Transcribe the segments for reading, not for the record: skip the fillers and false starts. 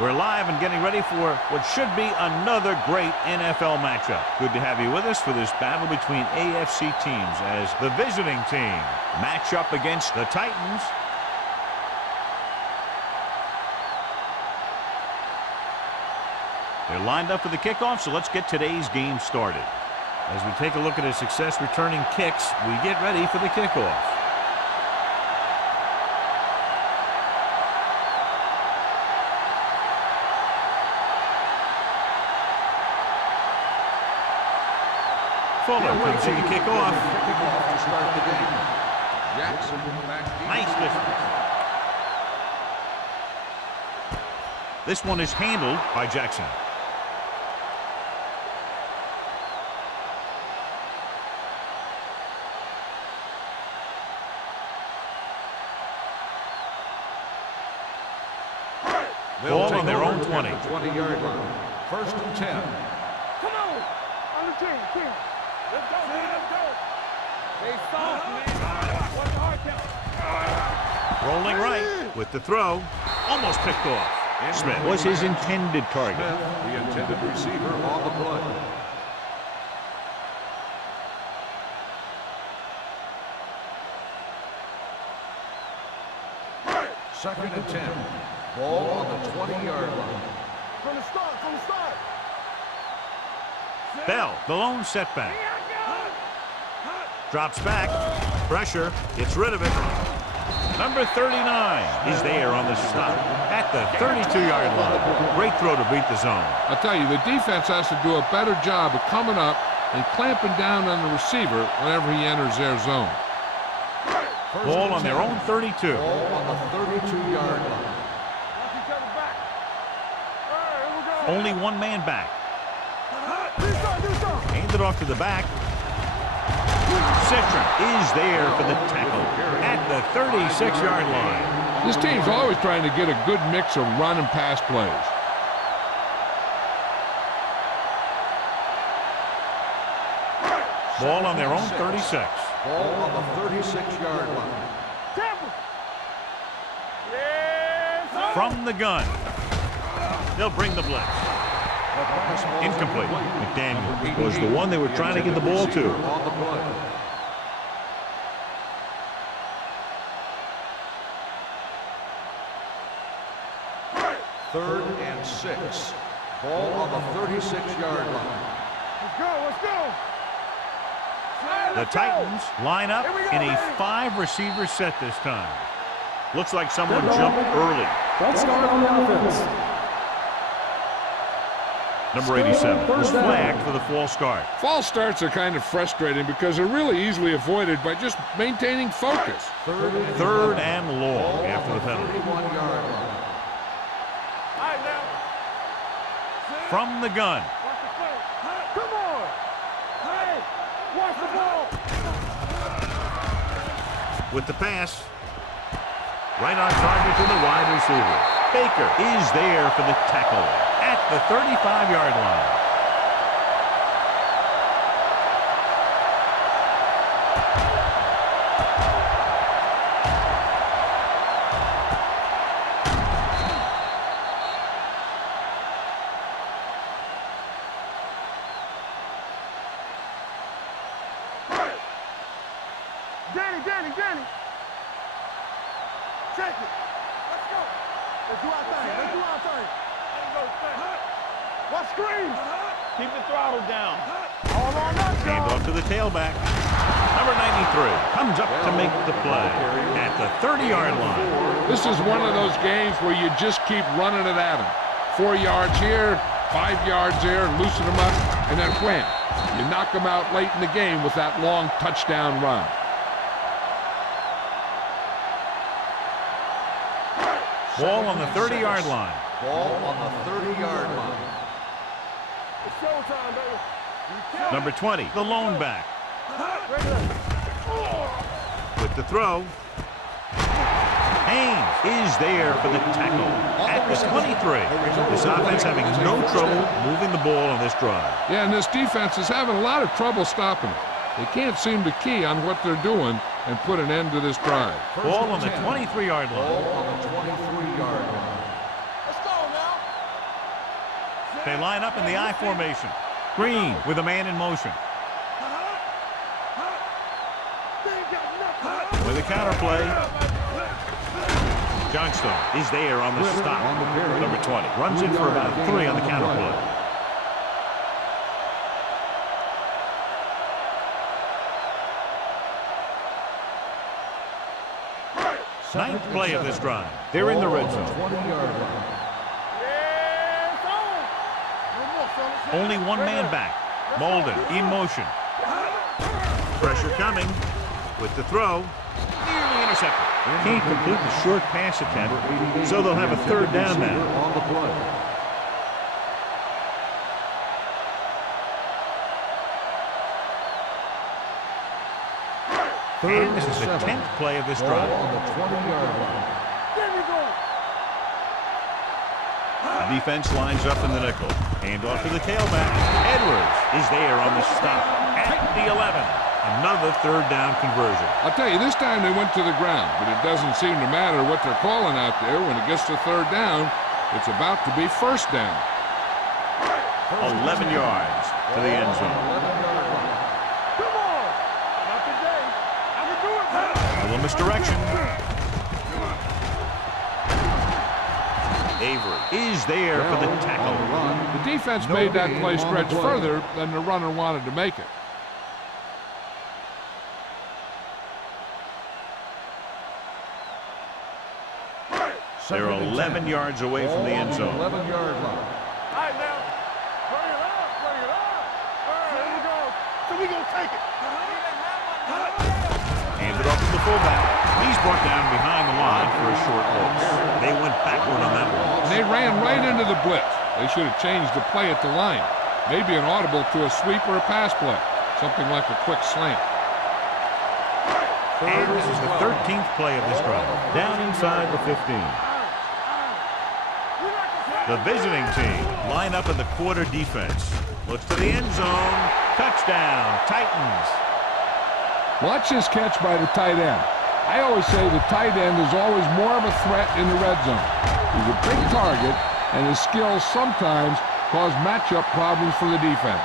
We're live and getting ready for what should be another great NFL matchup. Good to have you with us for this battle between AFC teams as the visiting team match up against the Titans. They're lined up for the kickoff, so let's get today's game started. As we take a look at a success returning kicks, we get ready for the kickoff. Fuller comes in to kick off. Nice distance. This one is handled by Jackson. Ball on their own 20. 20-yard line. First and 10. Come on! On the 10. Let's go, man. Let's go. Hey, soft, man. What's the hard count? Rolling right with the throw. Almost picked off. Smith was his intended target. Smith, the intended receiver on the play. Second and 10. Ball on the 20-yard line. From the start. Bell, the lone setback. Drops back. Pressure. Gets rid of it. Number 39 is there on the stop at the 32-yard line. Great throw to beat the zone. I'll tell you, the defense has to do a better job of coming up and clamping down on the receiver whenever he enters their zone. Ball on their own 32. Ball on the 32-yard line. Only one man back. Handed off to the back. Citron is there for the tackle at the 36-yard line. This team's always trying to get a good mix of run and pass plays. Ball on their own 36. Ball on the 36-yard line. From the gun. They'll bring the blitz. Incomplete. McDaniel was the one they were trying to get the ball to. On the play. Third and 6. Ball on the 36-yard line. Let's go. The Titans line up in a 5-receiver set this time. Looks like someone jumped early. Let's start on offense. Number 87 was flagged for the false start. False starts are kind of frustrating because they're really easily avoided by just maintaining focus. Third and long after the penalty. 31-yard line. From the gun. Come on. Hey, watch the ball. With the pass. Right on target to the wide receiver. Baker is there for the tackle at the 35-yard line. Danny. Check it. Let's go. Let's do our thing. Watch screens. Keep the throttle down. All on us, Hand off to the tailback. Number 93 comes up to make the play at the 30-yard line. This is one of those games where you just keep running it at them. 4 yards here, 5 yards there, and loosen them up, and then wham. You knock them out late in the game with that long touchdown run. Ball on the 30-yard line. Ball on the 30-yard line. It's showtime, baby. Number 20, the lone back. With the throw. Haynes is there for the tackle at the 23. This offense having no trouble moving the ball on this drive. Yeah, and this defense is having a lot of trouble stopping it. They can't seem to key on what they're doing and put an end to this drive. Ball on the 23-yard line. Ball on the 23-yard line. Let's go now. They line up in the I formation. Green with a man in motion. With a counter play. Johnstone is there on the stop. Number 20 runs in for about 3 on the counter play. Ninth play of this drive. They're in the red zone. Only one man back. Molden in motion. Pressure coming with the throw. Nearly intercepted. Can't complete the short pass attempt, so they'll have a third down now. On the play. And this is the 10th play of this drive. On the 20-yard line. The defense lines up in the nickel. Hand off to the tailback. Edwards is there on the stop at the 11. Another third down conversion. I'll tell you, this time they went to the ground, but it doesn't seem to matter what they're calling out there. When it gets to third down, it's about to be first down. 11 yards to the end zone. Come on. Not today. I can do it, man. A little misdirection. Avery is there for the tackle. The defense made that play stretch further than the runner wanted to make it. They're 11 yards away from the end zone. 11-yard line. All right, now. Bring it up. Bring it up. All right, here we go. So we going to take it. Handed off to the fullback. He's brought down behind the line for a short loss. They went backward on that one. They ran right into the blitz. They should have changed the play at the line. Maybe an audible to a sweep or a pass play. Something like a quick slant. And this is the 13th play of this drive. Down inside the 15. The visiting team line up in the quarter defense. Looks to the end zone. Touchdown, Titans. Watch this catch by the tight end. I always say the tight end is always more of a threat in the red zone. He's a big target, and his skills sometimes cause matchup problems for the defense.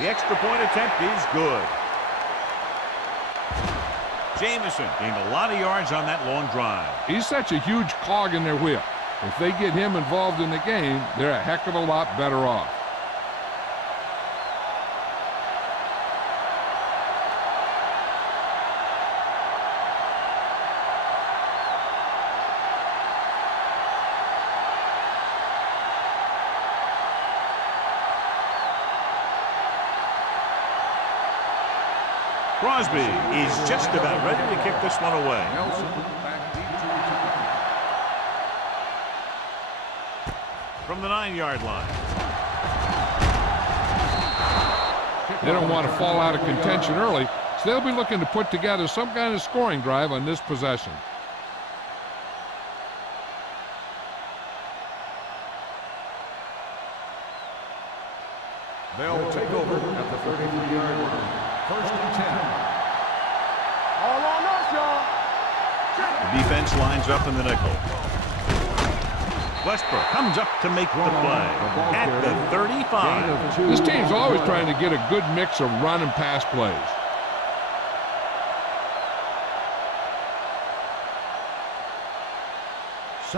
The extra point attempt is good. Jamison gained a lot of yards on that long drive. He's such a huge cog in their wheel. If they get him involved in the game, they're a heck of a lot better off. Crosby is just about ready to kick this one away. Nelson back deep to return. From the 9-yard line. They don't want to fall out of contention early, so they'll be looking to put together some kind of scoring drive on this possession. They'll take over at the 33-yard line. First and 10. All on us, y'all. The defense lines up in the nickel. Westbrook comes up to make the play at the 35. This team's always trying to get a good mix of run and pass plays.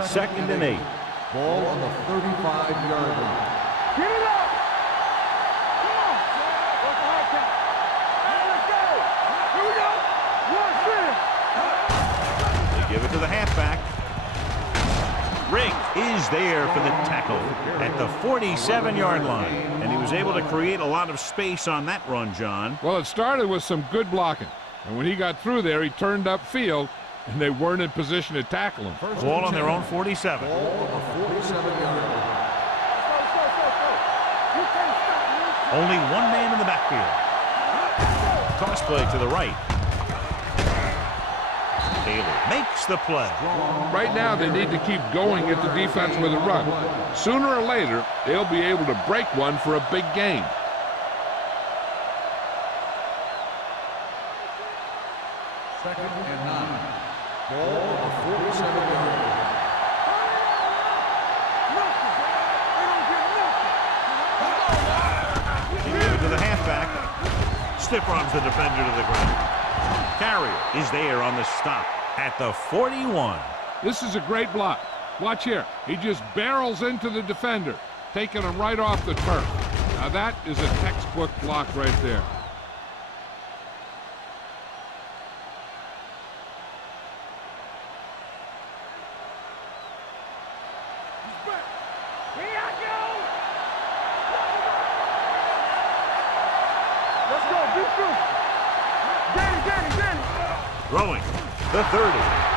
Second and 8. Ball on the 35-yard line. Get it up. Come on. What's the hard count? All right, let's go. Here we go. One, They give it to the halfback. Rigg is there for the tackle at the 47-yard line. And he was able to create a lot of space on that run, John. Well, it started with some good blocking. And when he got through there, he turned upfield, and they weren't in position to tackle him. Ball on their own 47. Ball on the 47-yard line. Only one man in the backfield. Toss play to the right. Taylor makes the play. Right now, they need to keep going at the defense with a run. Sooner or later, they'll be able to break one for a big gain. Second and 9. Ball on the 47-yard line. Give it to the halfback. Stiff arms the defender to the ground. Carrier is there on the stop at the 41. This is a great block. Watch here. He just barrels into the defender, taking him right off the turf. Now that is a textbook block right there. Let's go, be true. Danny. Throwing the 30,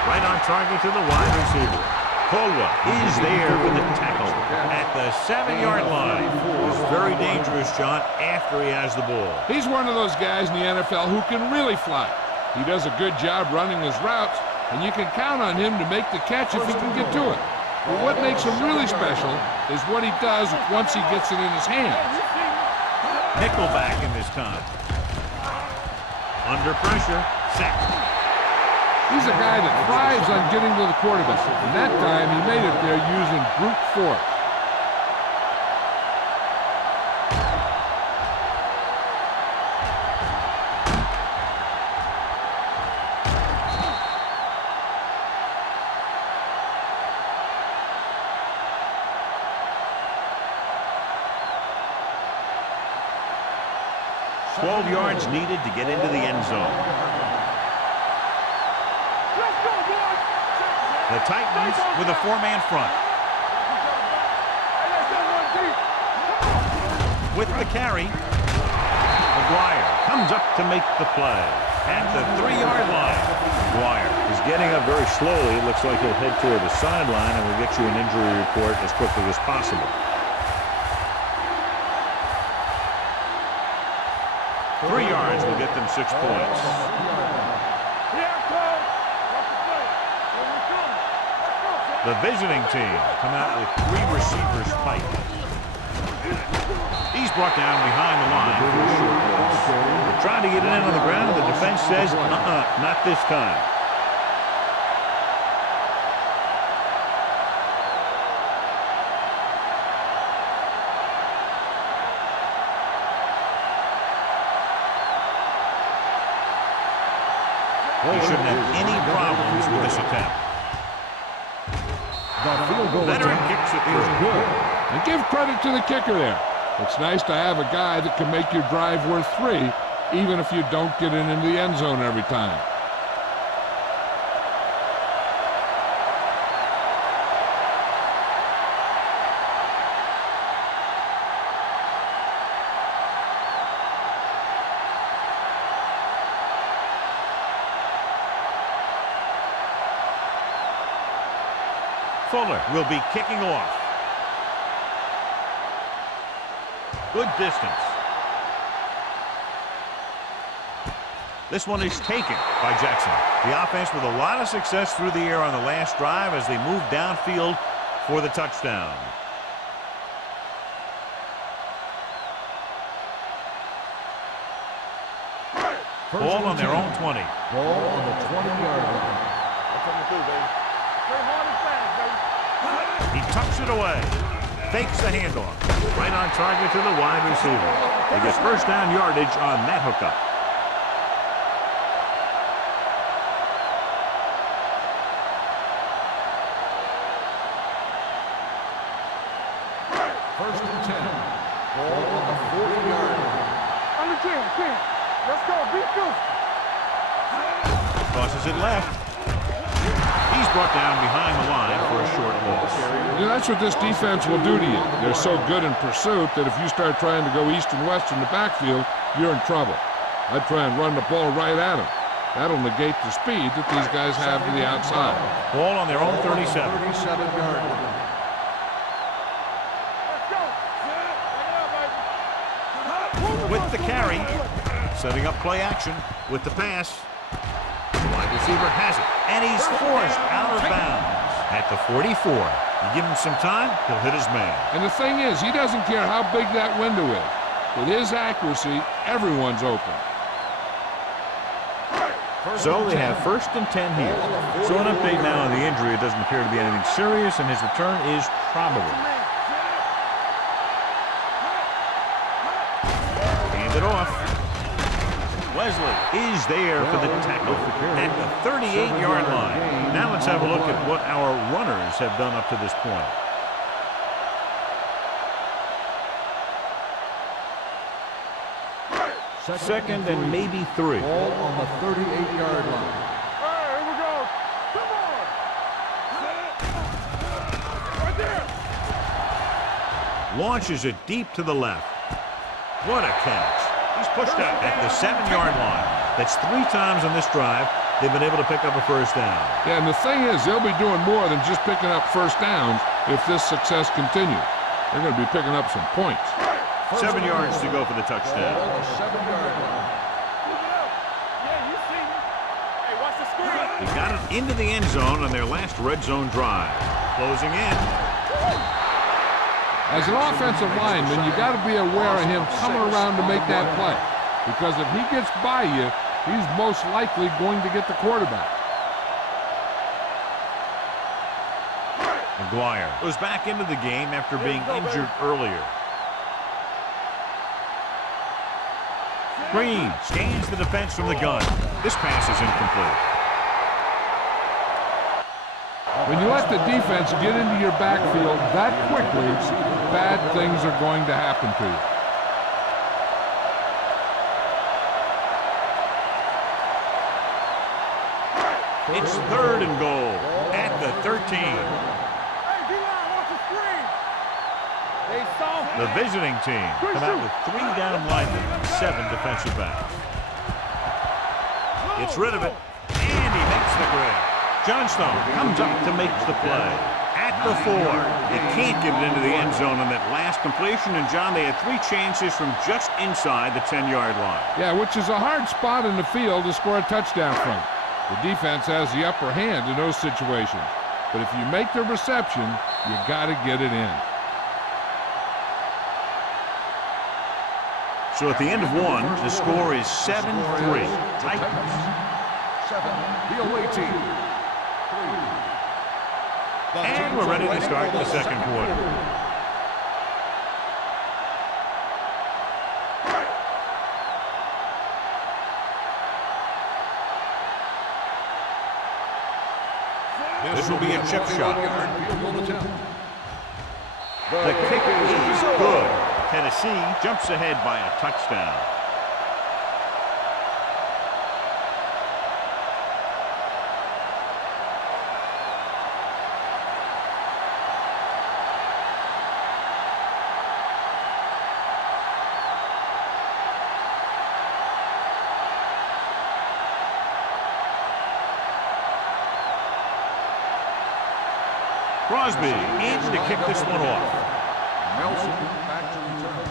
right on target to the wide receiver. Caldwell is there for the tackle at the 7-yard line. It's very dangerous, John, after he has the ball. He's one of those guys in the NFL who can really fly. He does a good job running his routes, and you can count on him to make the catch if he can get to it. But what makes him really special is what he does once he gets it in his hands. Nickelback in this time. Under pressure, sack. He's a guy that thrives on getting to the quarterback, and that time he made it there using brute force. $12 yards needed to get into the end zone. The Titans with a 4-man front. With the carry, McGuire comes up to make the play at the 3-yard line. McGuire is getting up very slowly. It looks like he'll head toward the sideline, and we'll get you an injury report as quickly as possible. 3 yards will get them 6 points. The visiting team come out with 3 receivers tight. He's brought down behind the line for a short loss. They're trying to get it in on the ground, and the defense says, not this time. He shouldn't have any problems with this attempt. Veteran kicks it through. Good. And give credit to the kicker there. It's nice to have a guy that can make your drive worth 3, even if you don't get it into the end zone every time. Fuller will be kicking off. Good distance. This one is taken by Jackson. The offense with a lot of success through the air on the last drive as they move downfield for the touchdown. Ball on their own 20. Ball on the 20-yard line. That's what we do, baby. Play hard and fast, baby. He tucks it away. Fakes the handoff. Right on target to the wide receiver. They get first down yardage on that hookup. First and 10. Ball on the 40-yard line. Under 10. Let's go. Beat you. Tosses it left. He's brought down behind the line for a short loss. You know, that's what this defense will do to you. They're so good in pursuit that if you start trying to go east and west in the backfield, you're in trouble. I'd try and run the ball right at them. That'll negate the speed that these guys have to the outside. Ball on their own 37. 37-yard line. Let's go. Take it out, baby. with the carry. Setting up play action with the pass. The wide receiver has it, and he's forced out of bounds at the 44. You give him some time, he'll hit his man. And the thing is, he doesn't care how big that window is. With his accuracy, everyone's open. So they have 1st and 10 here. So an update now on the injury. It doesn't appear to be anything serious, and his return is probable. Hand it off. Wesley is there for the tackle at the 38-yard line. Now let's have a look at what our runners have done up to this point. Second and maybe 3. Ball on the 38-yard line. Hey, here we go. Come on. Right there. Launches it deep to the left. What a catch. He's pushed out at the 7-yard line. That's 3 times on this drive they've been able to pick up a first down. Yeah, and the thing is, they'll be doing more than just picking up first downs if this success continues. They're going to be picking up some points. 7 yards to go for the touchdown. Ball on the 7-yard line. Yeah, you see me. Hey, watch the screen. They got it into the end zone on their last red zone drive. Closing in. As an offensive lineman, you got to be aware of him coming around to make that play. Because if he gets by you, he's most likely going to get the quarterback. McGuire was back into the game after being injured earlier. Green scans the defense from the gun. This pass is incomplete. When you let the defense get into your backfield that quickly, bad things are going to happen to you. It's 3rd and goal at the 13. Hey, D-line, watch the screen. They soft. The visiting team come out with 3 down linemen and 7 defensive backs. Gets rid of it, and he makes the grab. Johnstone comes up to make the play. At the 4. They can't get it into the end zone on that last completion, and John, they had 3 chances from just inside the 10-yard line. Yeah, which is a hard spot in the field to score a touchdown from. The defense has the upper hand in those situations. But if you make the reception, you got to get it in. So at the end of 1, the score is 7-3. Titans. 7, the away team. 3. And we're ready to start the second quarter. This will be a chip shot. The kick is good. Tennessee jumps ahead by a touchdown. Crosby in to kick this one off. Nelson back to return.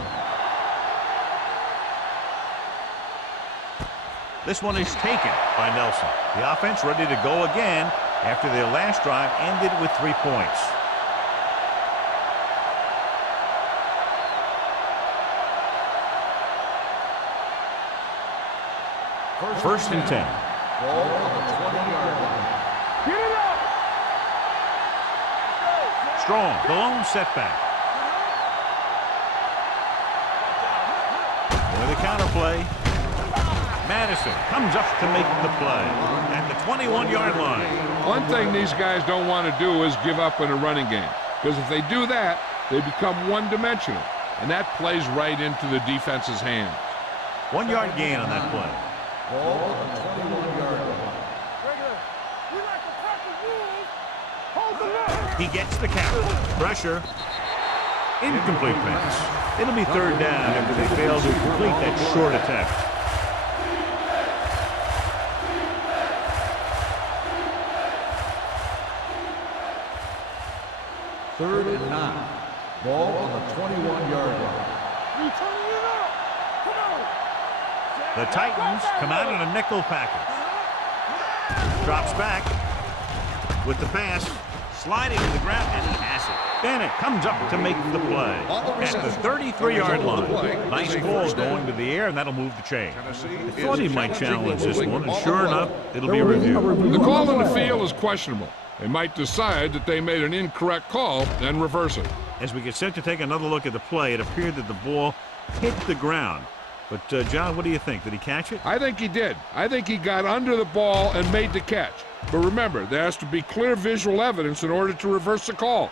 This one is taken by Nelson. The offense ready to go again after their last drive ended with 3 points. First and 10. Ball on the 20-yard line. Get it up. Strong, the lone setback. With a counter play. Madison comes up to make the play at the 21-yard line. One thing these guys don't want to do is give up in a running game. Because if they do that, they become one-dimensional. And that plays right into the defense's hands. 1 yard gain on that play. Ball on the 21-yard line. Regular. We like to practice rules. Hold the line. He gets the count. Pressure. Incomplete pass. It'll be 3rd down after they fail to complete that short attempt. Third and 9. Ball on the 21-yard line. We turning it up. Come on. The Titans come out in a nickel package. Drops back with the pass. Sliding to the ground, and he has it. Bennett comes up to make the play at the 33-yard line. Nice ball going to the air, and that'll move the chain. I thought he might challenge this one, and sure enough, it'll be reviewed. The call on the field is questionable. They might decide that they made an incorrect call, then reverse it. As we get set to take another look at the play, it appeared that the ball hit the ground. But, John, what do you think? Did he catch it? I think he did. I think he got under the ball and made the catch. But remember, there has to be clear visual evidence in order to reverse the call.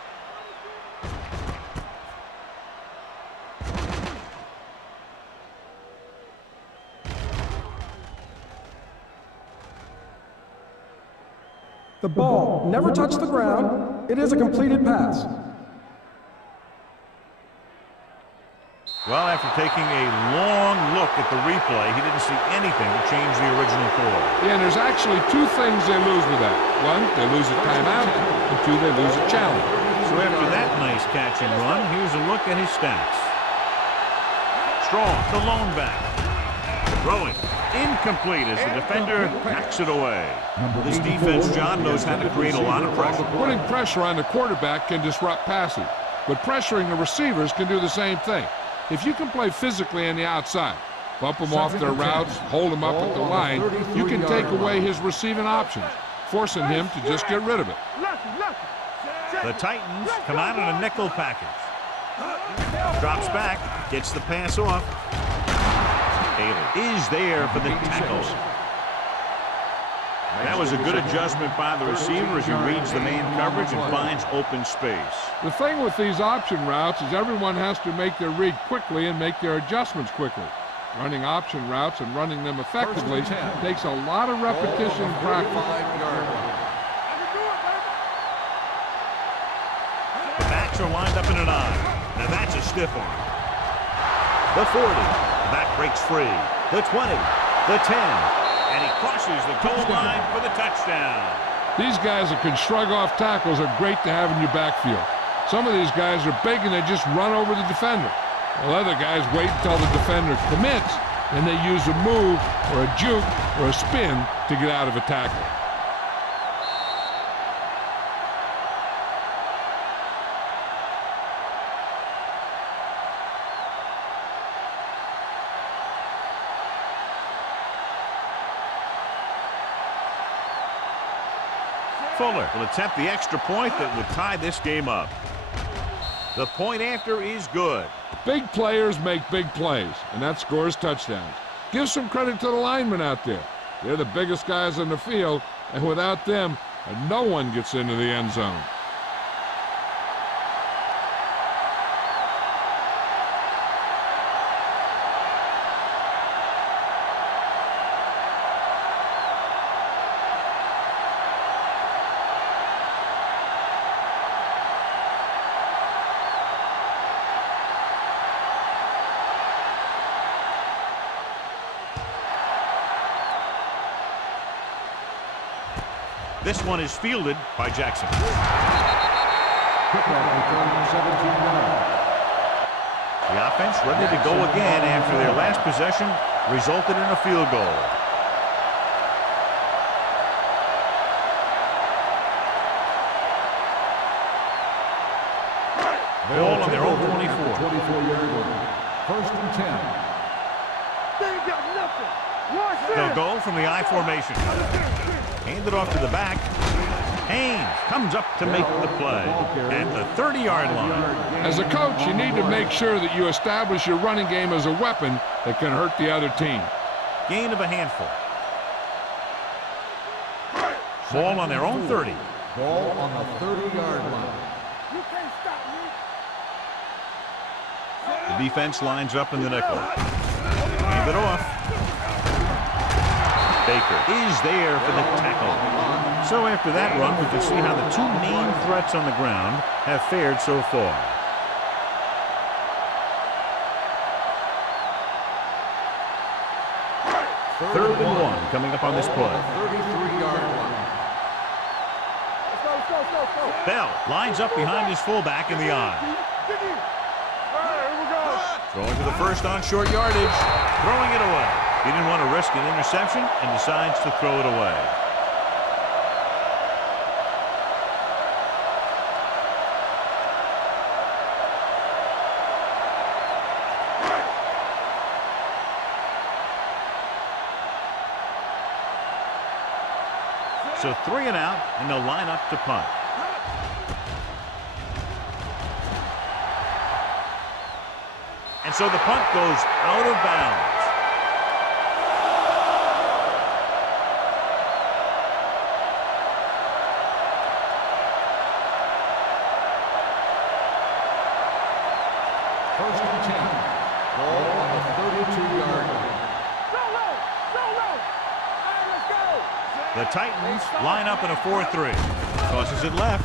The ball never touched the ground. It is a completed pass. Well, after taking a long look at the replay, he didn't see anything to change the original call. Yeah, and there's actually two things they lose with that. One, they lose a timeout, and two, they lose a challenge. So after that nice catch and run, here's a look at his stats. Strong, the lone back. Throwing, incomplete as the defender knocks it away. This defense, John, knows how to create a lot of pressure. Putting pressure on the quarterback can disrupt passing, but pressuring the receivers can do the same thing. If you can play physically on the outside, bump them off their routes, hold them up at the line, you can take away his receiving options, forcing him to just get rid of it. The Titans come out in a nickel package. Drops back, gets the pass off. Taylor is there for the tackle. That was a good adjustment by the receiver as he reads the man coverage and finds open space. The thing with these option routes is everyone has to make their read quickly and make their adjustments quickly. Running option routes and running them effectively takes a lot of repetition and practice. The backs are lined up in an eye. Now that's a stiff arm. The 40. The back breaks free. The 20. The 10. And he crosses the goal line for the touchdown. These guys that can shrug off tackles are great to have in your backfield. Some of these guys are big and they just run over the defender. While other guys wait until the defender commits, and they use a move or a juke or a spin to get out of a tackle. Fuller will attempt the extra point that would tie this game up. The point after is good. Big players make big plays, and that scores touchdowns. Give some credit to the linemen out there. They're the biggest guys on the field, and without them, no one gets into the end zone. This one is fielded by Jackson. The offense ready to go again after their last possession resulted in a field goal. Ball on their own 24. 24-yard line. First and 10. They ain't got nothing. They'll go from the I formation. Hand it off to the back. Haynes comes up to make the play at the 30-yard line. As a coach, you need to make sure that you establish your running game as a weapon that can hurt the other team. Gain of a handful. Ball on their own 30. Ball on the 30-yard line. You can't stop me. The defense lines up in the nickel. Hand it off. Baker is there for the tackle. So after that run, we can see how the two main threats on the ground have fared so far. Third and one coming up on this play. 33-yard line. Let's go. Bell lines up behind his fullback in the eye. All right, here we go. Throwing to the first on short yardage. Throwing it away. He didn't want to risk an interception and decides to throw it away. So 3 and out, and they'll line up to punt. And so the punt goes out of bounds. First and 10. Ball on the 32-yard line. Go low! Go low! All right, let's go! The Titans line up in a 4-3. Tosses it left.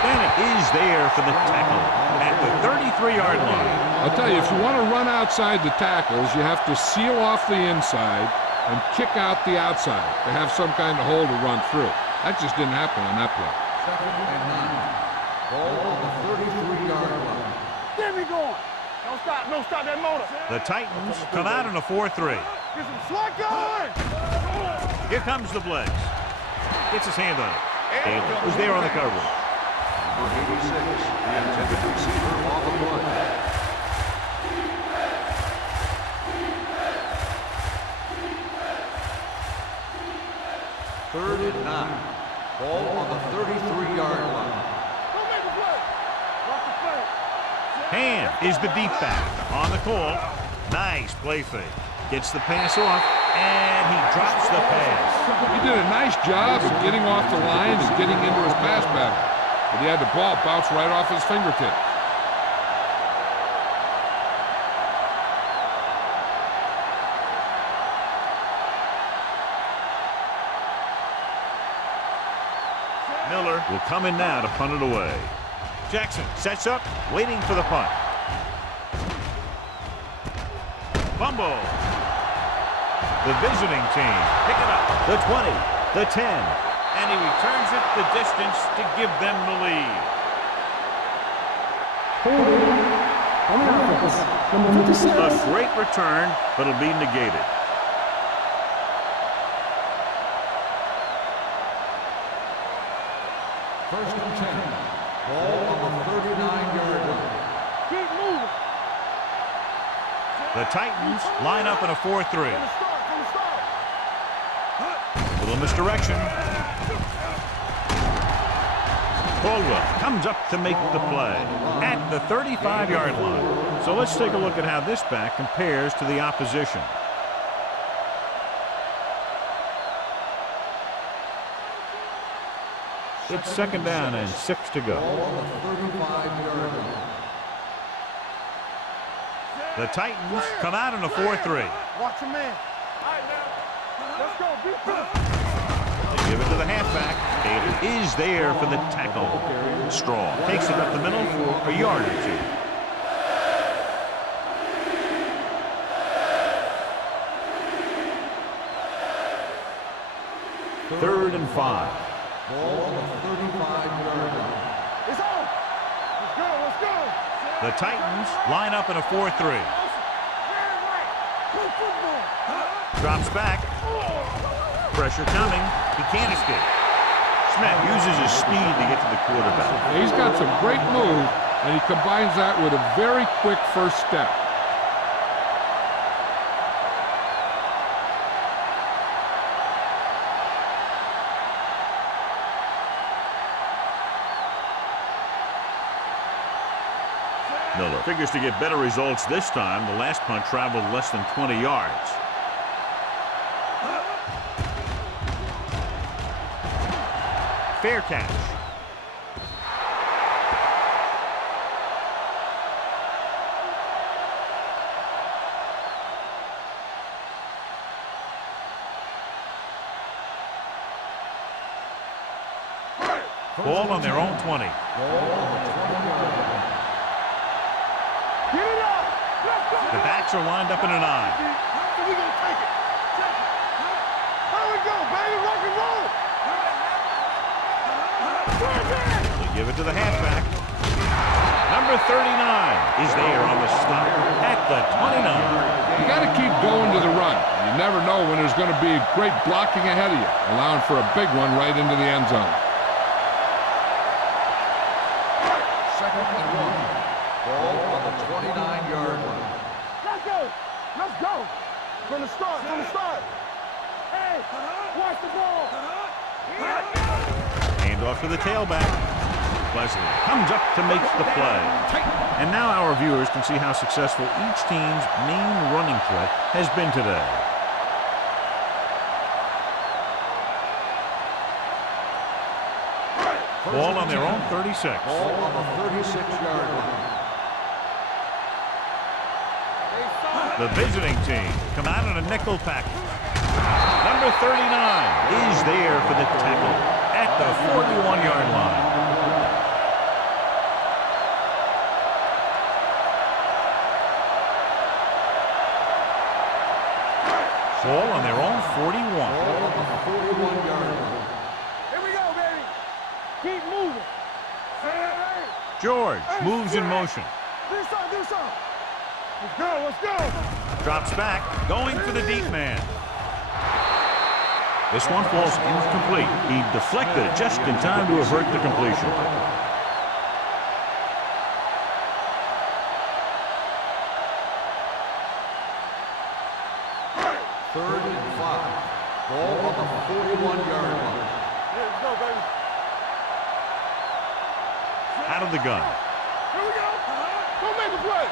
Bennett is there for the tackle at the 33-yard line. I'll tell you, if you want to run outside the tackles, you have to seal off the inside and kick out the outside to have some kind of hole to run through. That just didn't happen on that play. Second and 9. Ball on the 33-yard line. Get me going! Don't stop that motor! The Titans come out in a 4-3. Get some slack going! Here comes the blitz. Gets his hand on it. Taylor was there on the coverage. Number 86, the intended receiver on the play. Third and 9. Ball on the 33-yard line. Go make the play! Watch the play! Hand is the deep back on the call. Nice play fake. Gets the pass off, and he drops the pass. He did a nice job of getting off the line and getting into his pass pattern. But he had the ball bounce right off his fingertip. Miller will come in now to punt it away. Jackson sets up, waiting for the punt. Fumble. The visiting team pick it up. The 20, the 10, and he returns it the distance to give them the lead. On the offense, number 56. A great return, but it'll be negated. First and 10. Ball on the 39-yard line. Keep moving! The Titans line up in a 4-3. From the start! Little misdirection. Caldwell comes up to make the play at the 35-yard line. So let's take a look at how this back compares to the opposition. It's second down and 6 to go. Ball on the 35-yard line. The Titans come out in a 4-3. Watch your man! All right, now! Let's go! Be good! They give it to the halfback. Taylor is there for the tackle. Straw takes it up the middle for a yard or two. Third and 5. Ball on the 35-yard line. It's on! Let's go! Let's go! The Titans line up in a 4-3. Good football! Drops back. Pressure coming. He can't escape. Smith uses his speed to get to the quarterback. He's got some great move, and he combines that with a very quick first step. Miller figures to get better results this time. The last punt traveled less than 20 yards. Fair catch. Ball on their own 20. Get it up! Let's go! The backs are lined up in a 9. So we gonna take it. There we go, baby. Rock and roll. They give it to the halfback. Number Number 39 is there on the stop at the 29. You got to keep going to the run. You never know when there's going to be great blocking ahead of you, allowing for a big one right into the end zone. Second and 1. Ball on the 29-yard line. Let's go. Let's go. From the start. From the start. Hey, watch the ball. Hand off to the tailback. Leslie comes up to make the play. And now our viewers can see how successful each team's main running threat has been today. Ball on their own 36. Ball on the 36-yard line. The visiting team come out in a nickel package. Number 39 is there for the tackle at the 41-yard line. Ball on their own 41. Ball on the 41-yard line. Here we go, baby. Keep moving. George moves in motion. Do something. Do something. Let's go. Let's go. Drops back, going for the deep man. This one falls incomplete. He deflected it just in time to avert the completion. Third and 5. Ball on the 41-yard line. Let's go, baby. Out of the gun. Here we go. Go make a play.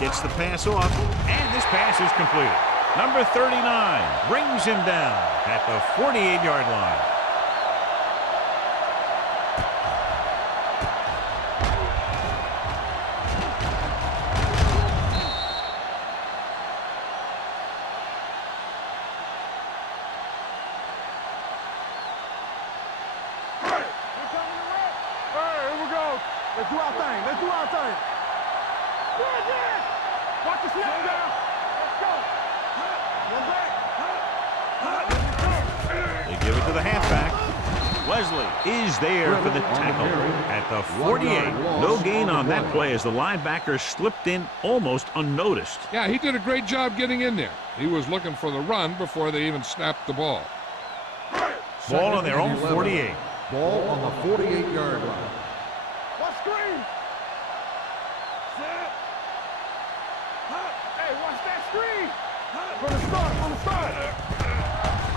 Gets the pass off, and this pass is completed. Number 39 brings him down at the 48-yard line. Let's do our thing. Let's do our thing. Watch the snap down. Let's go. They give it to the halfback. Wesley is there for the tackle at the 48. No gain on that play as the linebacker slipped in almost unnoticed. Yeah, he did a great job getting in there. He was looking for the run before they even snapped the ball. Ball on their own 48. Ball on the 48-yard line. Watch screen. Hey, watch that screen. From the start. From the start.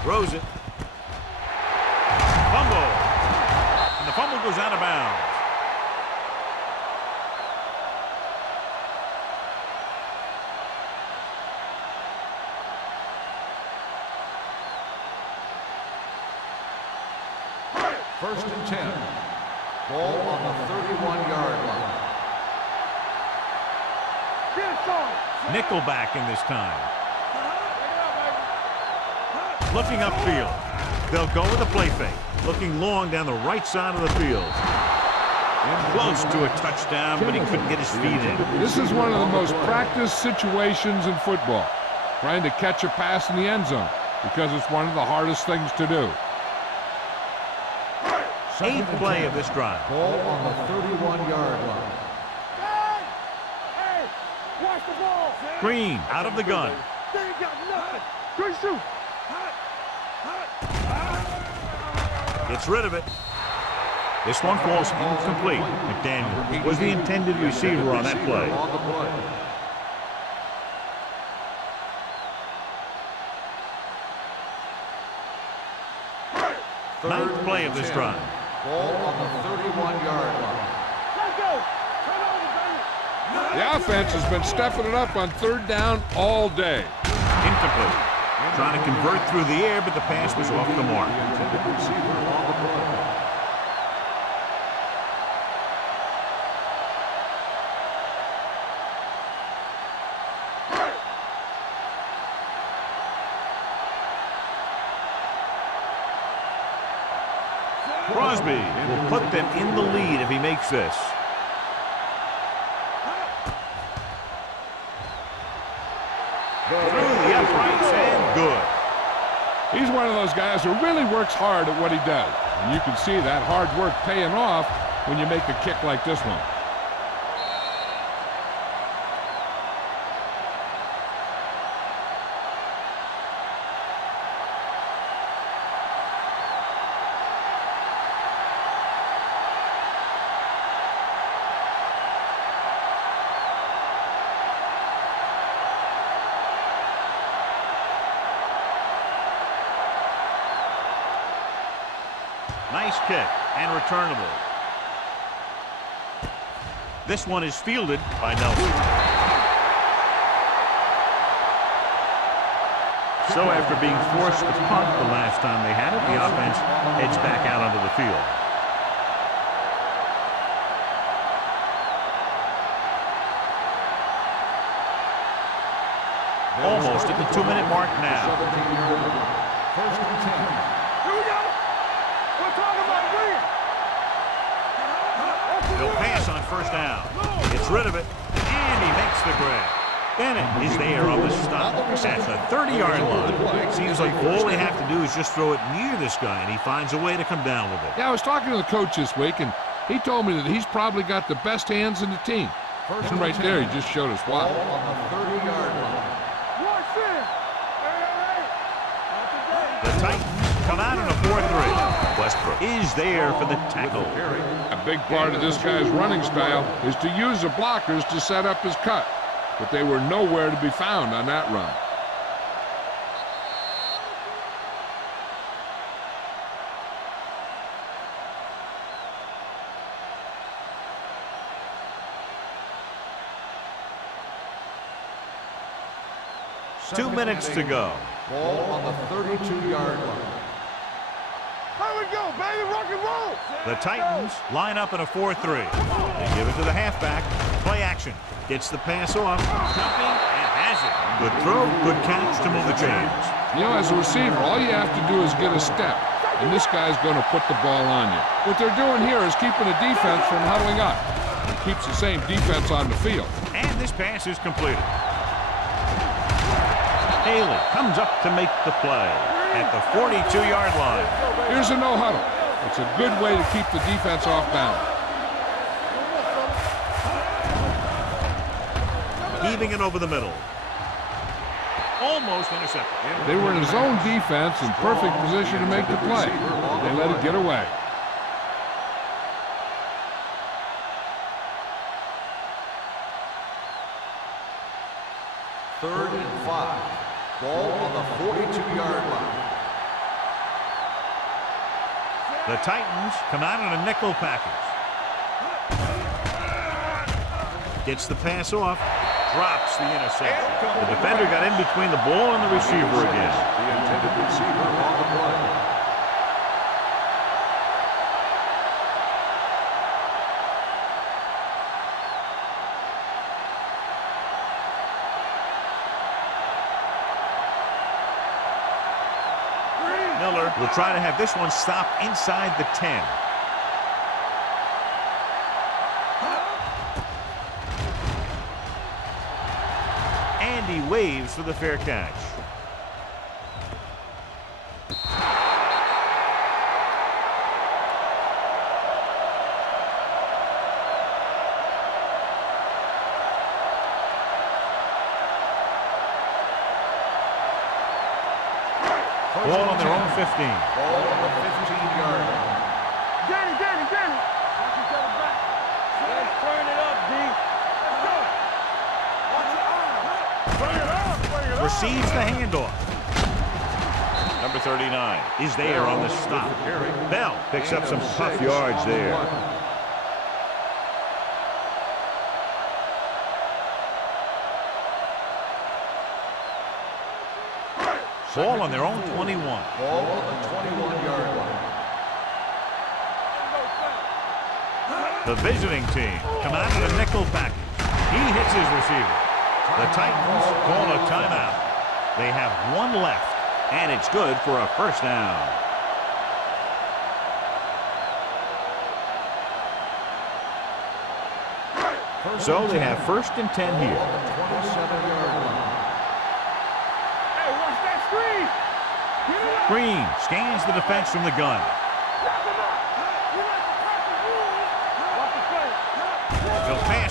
Throws it. Fumble. And the fumble goes out of bounds. First and 10. Ball on the 31-yard line. Nickelback in this time. Looking upfield. They'll go with a play fake. Looking long down the right side of the field. Close to a touchdown, but he couldn't get his feet in. This is one of the most practiced situations in football. Trying to catch a pass in the end zone because it's one of the hardest things to do. Eighth play of this drive. Ball on the 31-yard line. Hey, watch the ball. Green out of the gun. They ain't got nothing. Good shoot. Gets rid of it. This one falls incomplete. McDaniel was the intended receiver on that play. On the play. Ninth play of this drive. Ball on the 31-yard line. Let's go. Turn over, baby. The offense has been stepping it up on third down all day. Incomplete. Trying to convert through the air, but the pass was off the mark. Intended receiver on the play. Crosby will put them in the lead if he makes this. Through the uprights and good. He's one of those guys who really works hard at what he does. And you can see that hard work paying off when you make a kick like this one. Nice kick and returnable. This one is fielded by Nelson. So after being forced to punt the last time they had it, the offense heads back out onto the field. Almost at the 2-minute mark now. First and 10. Here we go. We're talking about brilliant. They'll pass on first down. Gets rid of it, and he makes the grab. Bennett is there on the stop at the 30-yard line. Seems like all they have to do is just throw it near this guy, and he finds a way to come down with it. Yeah, I was talking to the coach this week, and he told me that he's probably got the best hands in the team. And right there, he just showed us why. Ball on the 30-yard line. Watch this. The Titans come out in a 4-3. Westbrook is there for the tackle. A big part of this guy's running style is to use the blockers to set up his cut, but they were nowhere to be found on that run. Two minutes to go. Ball on the 32-yard line. Here we go, baby. Rock and roll. The Titans line up in a 4-3. They give it to the halfback. Play action. Gets the pass off. Jumping and has it. Good throw, good catch to move the chains. You know, as a receiver, all you have to do is get a step, and this guy's going to put the ball on you. What they're doing here is keeping the defense from huddling up. It keeps the same defense on the field. And this pass is completed. Haley comes up to make the play at the 42-yard line. Here's a no-huddle. It's a good way to keep the defense off balance. Heaving it over the middle. Almost intercepted. They were in a zone defense in perfect position to make the play. They let it get away. Third and 5. Ball on the 42-yard line. The Titans come out in a nickel package. Gets the pass off. Drops the interception. The defender got in between the ball and the receiver again. The intended receiver on the play. Miller will try to have this one stop inside the 10. And he waves for the fair catch. Ball on their own 15. Ball on the 15-yard line. Danny. Watch each other back. Let's turn it up, D. Let's go. Watch your arms. Bring it up. Receives the handoff. Number 39 is there on the stop. Bell picks up some tough yards there. Ball on their own 21. Ball on the 21-yard line. The visiting team come out in a nickel package. He hits his receiver. The Titans call a timeout. They have one left, and it's good for a first down. So they have first and 10 here. 27-yard line. Hey, watch that screen. Green scans the defense from the gun. Knock him out. You like to crack the rules.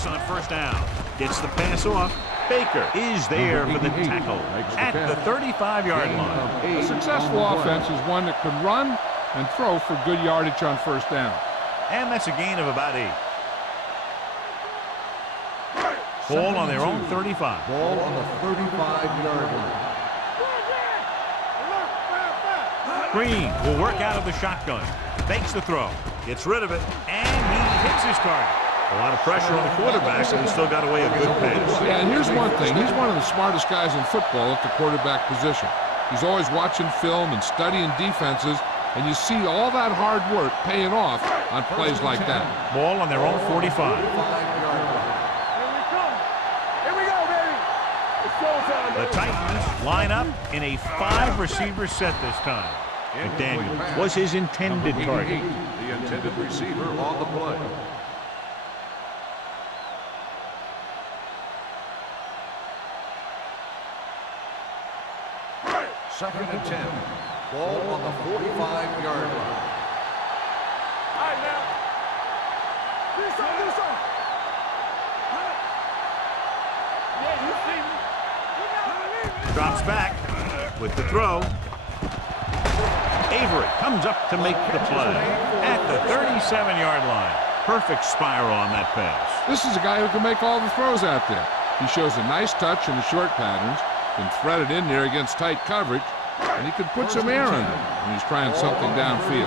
pass on first down. Gets the pass off. Baker is there for the tackle at the 35-yard line. A successful offense is one that can run and throw for good yardage on first down. And that's a gain of about 8. Ball on their own 35. Ball on the 35-yard line. Green will work out of the shotgun. Fakes the throw. Gets rid of it. And he hits his target. A lot of pressure on the quarterback, but he still got away a good pass. Yeah, and here's one thing. He's one of the smartest guys in football at the quarterback position. He's always watching film and studying defenses, and you see all that hard work paying off on plays like that. Ball on their own 45. The Titans line up in a 5-receiver set this time. McDaniel was his intended target. The intended receiver on the play. Second and 10. Ball on the 45-yard line. All right, now. Do something. Yeah, you see me. Drops back with the throw. Avery comes up to make the play at the 37-yard line. Perfect spiral on that pass. This is a guy who can make all the throws out there. He shows a nice touch in the short patterns, can thread it in there against tight coverage, and he can put some air in it when he's trying something downfield.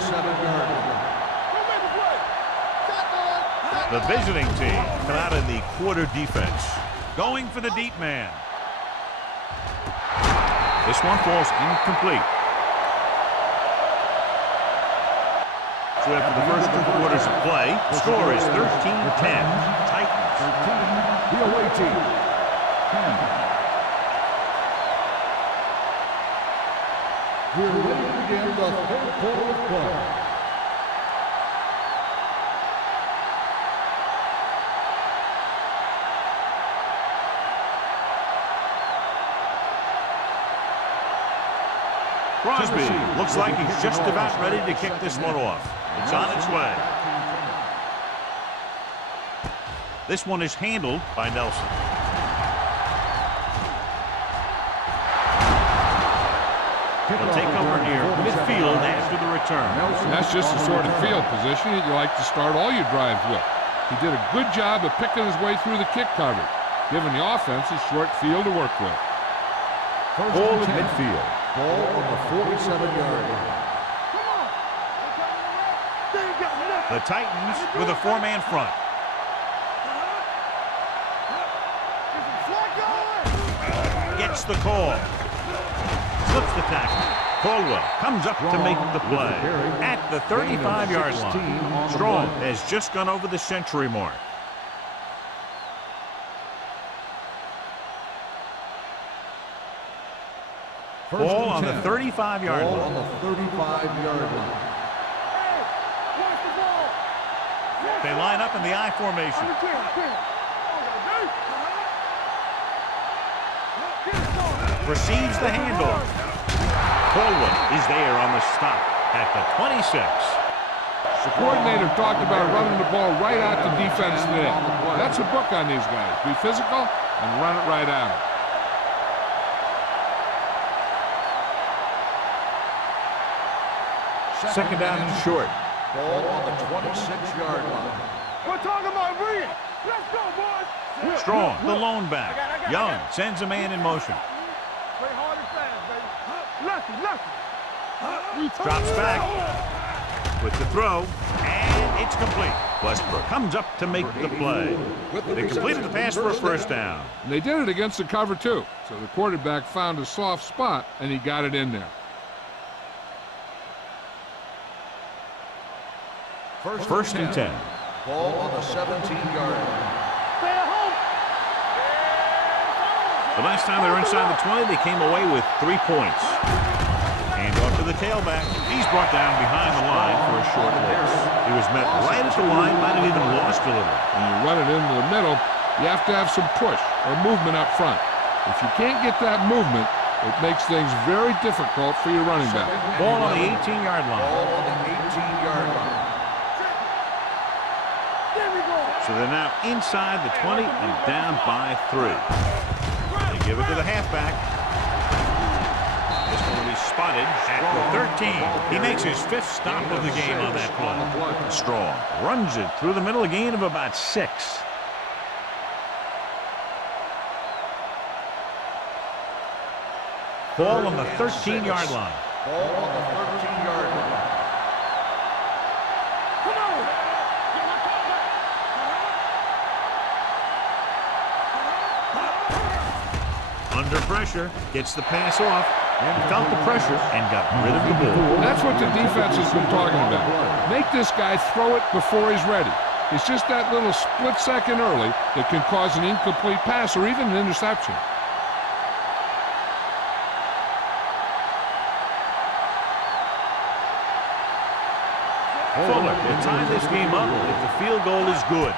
The visiting team come out in the quarter defense, going for the deep man. This one falls incomplete. So after the first 2 quarters of play, the score is 13-10. Titans. 13, the away team. 10. We're ready to begin the third quarter of play. Crosby looks like he's just about ready to kick this one off. It's on its way. This one is handled by Nelson. He'll take over near midfield after the return. That's just the sort of field position that you like to start all your drives with. He did a good job of picking his way through the kick coverage, giving the offense a short field to work with. Ball in midfield. Ball on the 47-yard line. The Titans with a 4-man front. Gets the call. Slips the tackle. Caldwell comes up to make the play at the 35-yard line. Strong has just gone over the century mark. Ball on the 35-yard line. Ball on the 35-yard line. They line up in the I formation. Receives the handoff. Caldwell is there on the stop at the 26. The coordinator talked about running the ball right out to defense today. That's a book on these guys. Be physical and run it right out. Second down and short. Ball on the 26-yard line. We're talking about Reed. Let's go, boys. Strong, the lone back. Young sends a man in motion. Play hard and fast, baby. Lucky. Drops back with the throw, and it's complete. Westbrook comes up to make the play. They completed the pass for a first down. And they did it against the cover, too. So the quarterback found a soft spot, and he got it in there. First and 10. Ball on the 17-yard line. Stay at home. The last time they were inside the 20, they came away with 3 points. Hand off to the tailback. He's brought down behind the line for a short loss. He was met right at the line, might have even lost a little. When you run it into the middle, you have to have some push or movement up front. If you can't get that movement, it makes things very difficult for your running back. Ball on the 18-yard line. Ball on the 18-yard line. So they're now inside the 20 and down by 3. They give it to the halfback. This one will be spotted at the 13. He makes his 5th stop of the game on that play. Strong runs it through the middle, a gain of about 6. Ball on the 13-yard line. Ball on the 13-yard line. Under pressure, gets the pass off, and felt the pressure and got rid of the ball. That's what the defense has been talking about. Make this guy throw it before he's ready. It's just that little split second early that can cause an incomplete pass or even an interception. Fuller will tie this game up if the field goal is good.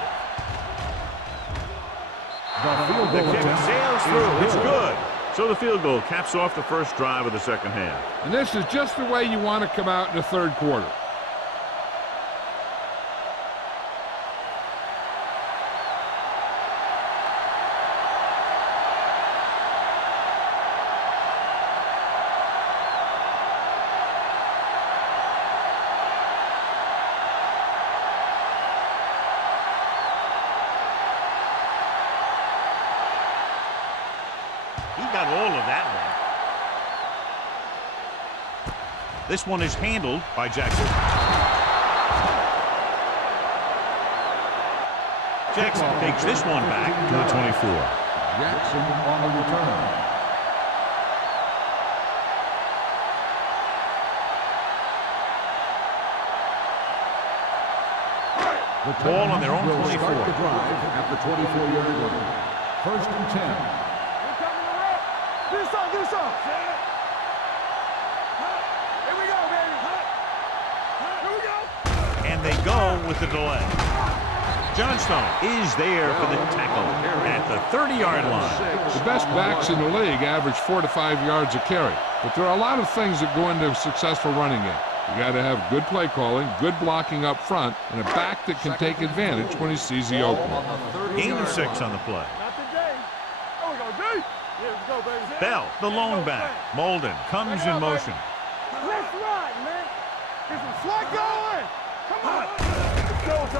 The kick sails through. It's good. So the field goal caps off the first drive of the second half. And this is just the way you want to come out in the third quarter. He got all of that one. This one is handled by Jackson. Jackson takes this one back to the 24. Jackson on the return. The ball on their own 24. Start the drive at the 24-yard line. 1st and 10. Do something, do something. Here we go, baby. Here we go. And they go with the delay. Johnstone is there for the tackle at the 30-yard line. The best backs in the league average 4 to 5 yards a carry. But there are a lot of things that go into a successful running game. You got to have good play calling, good blocking up front, and a back that can take advantage when he sees the opening. Gain of 6 on the play. Not today. There we go, D. Here we go, baby. Bell, the lone back. Molden comes in motion. Let's ride, man. Get some slack going. Come on.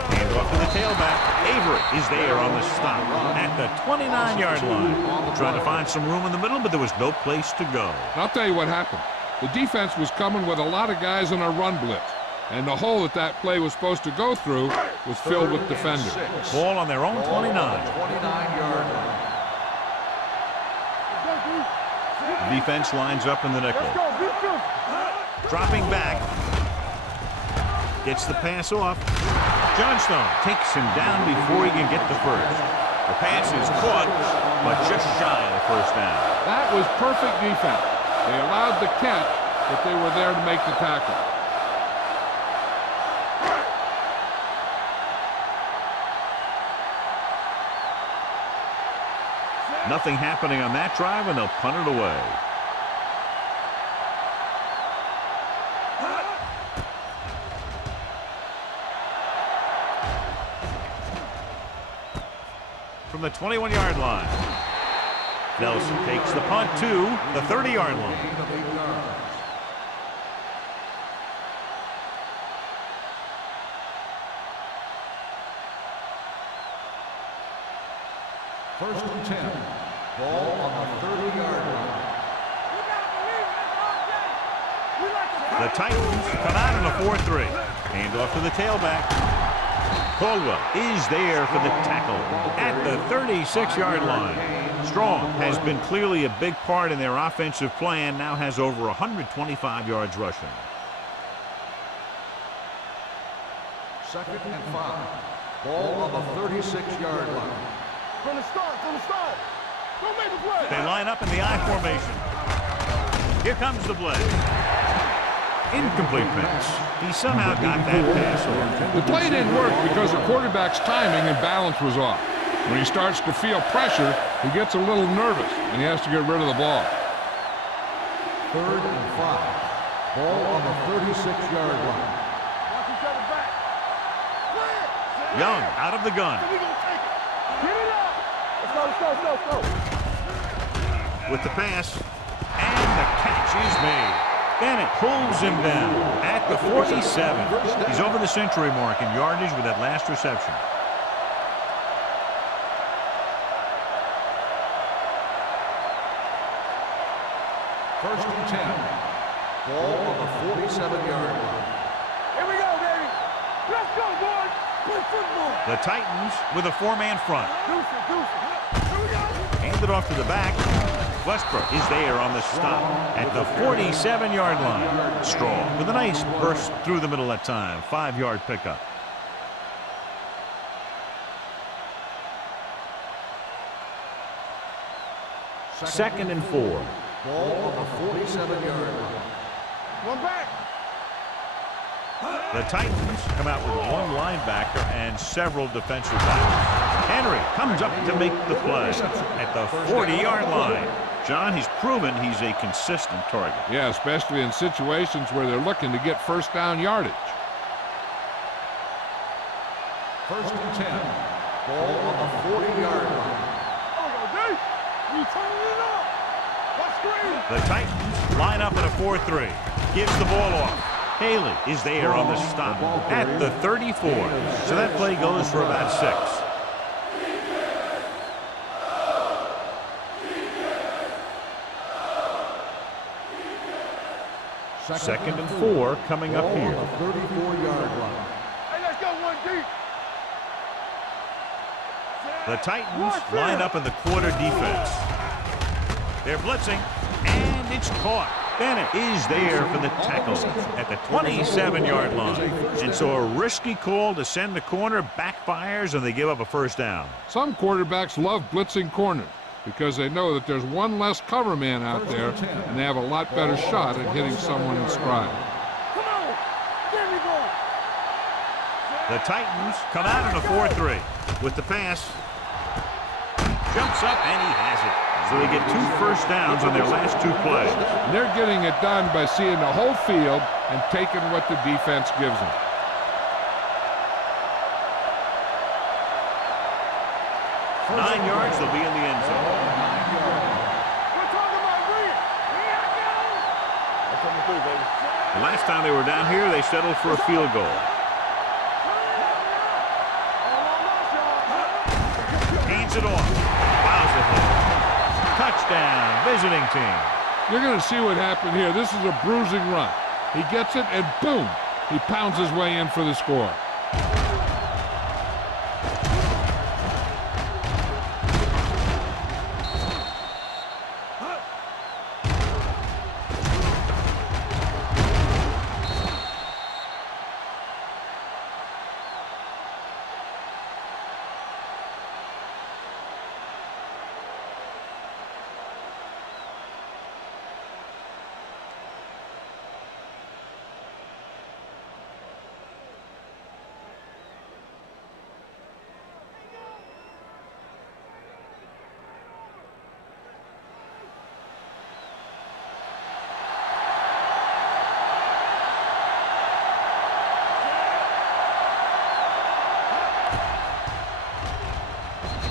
Hand off to the tailback. Avery is there on the stop at the 29-yard line. Trying to find some room in the middle, but there was no place to go. I'll tell you what happened. The defense was coming with a lot of guys on a run blitz, and the hole that that play was supposed to go through was filled with defenders. Ball on their own 29. 29-yard line. The defense lines up in the nickel. Let's go, beat you. Dropping back. Gets the pass off. Johnstone takes him down before he can get the first. The pass is caught, but just shy of the first down. That was perfect defense. They allowed the catch, but they were there to make the tackle. Nothing happening on that drive, and they'll punt it away. From the 21-yard line, Nelson takes the punt to the 30-yard line. First and 10. Ball on the 30-yard line. The Titans come out in a 4-3. Hand off to the tailback. Caldwell is there for the tackle at the 36-yard line. Strong has been clearly a big part in their offensive plan, now has over 125 yards rushing. 2nd and 5. Ball on the 36-yard line. From the start, Don't make a play. They line up in the I formation. Here comes the blitz. Incomplete pass. He somehow got that pass off. The play didn't work because the quarterback's timing and balance was off. When he starts to feel pressure, he gets a little nervous, and he has to get rid of the ball. 3rd and 5. Ball on the 36-yard line. Watch each other back. Young out of the gun. We gonna take it. Get it up. Let's go. With the pass, and the catch is made. Bennett pulls him down at the 47. He's over the century mark in yardage with that last reception. First and 10. Ball on the 47-yard line. Here we go, baby. Let's go, boys. Play football. The Titans with a four-man front. Deuce it. Here we go. Handed off to the back. Westbrook is there on the stop at the 47-yard line. Strong with a nice burst through the middle that time. 5-yard pickup. Second and 4. Ball on the 47-yard line. One back. The Titans come out with one linebacker and several defensive backs. Henry comes up to make the play at the 40-yard line. John, he's proven he's a consistent target. Yeah, especially in situations where they're looking to get first down yardage. First and 10. Ball on the 40-yard line. We turning it up. Let's screen. The Titans line up in a 4-3. Gives the ball off. Haley is there on the stop at the 34. So that play goes for about 6. Second and 4 coming up here. 34-yard line. Hey, let's go one deep. The Titans line up in the quarter defense. They're blitzing, and it's caught. Bennett is there for the tackle at the 27-yard line. And so a risky call to send the corner backfires, and they give up a first down. Some quarterbacks love blitzing corners because they know that there's one less cover man out there, and they have a lot better shot at hitting someone in stride. Come on. There we go. The Titans come out in a 4-3 with the pass. Jumps up, and he has it. So they get 2 first downs on their last 2 plays. And they're getting it done by seeing the whole field and taking what the defense gives them. Nine yards, they'll be in the end zone. We're talking about Reed. Here I go. That's what we do, baby. The last time they were down here, they settled for a field goal. Hands it off. Fouls it home. Touchdown, visiting team. You're going to see what happened here. This is a bruising run. He gets it, and boom, he pounds his way in for the score.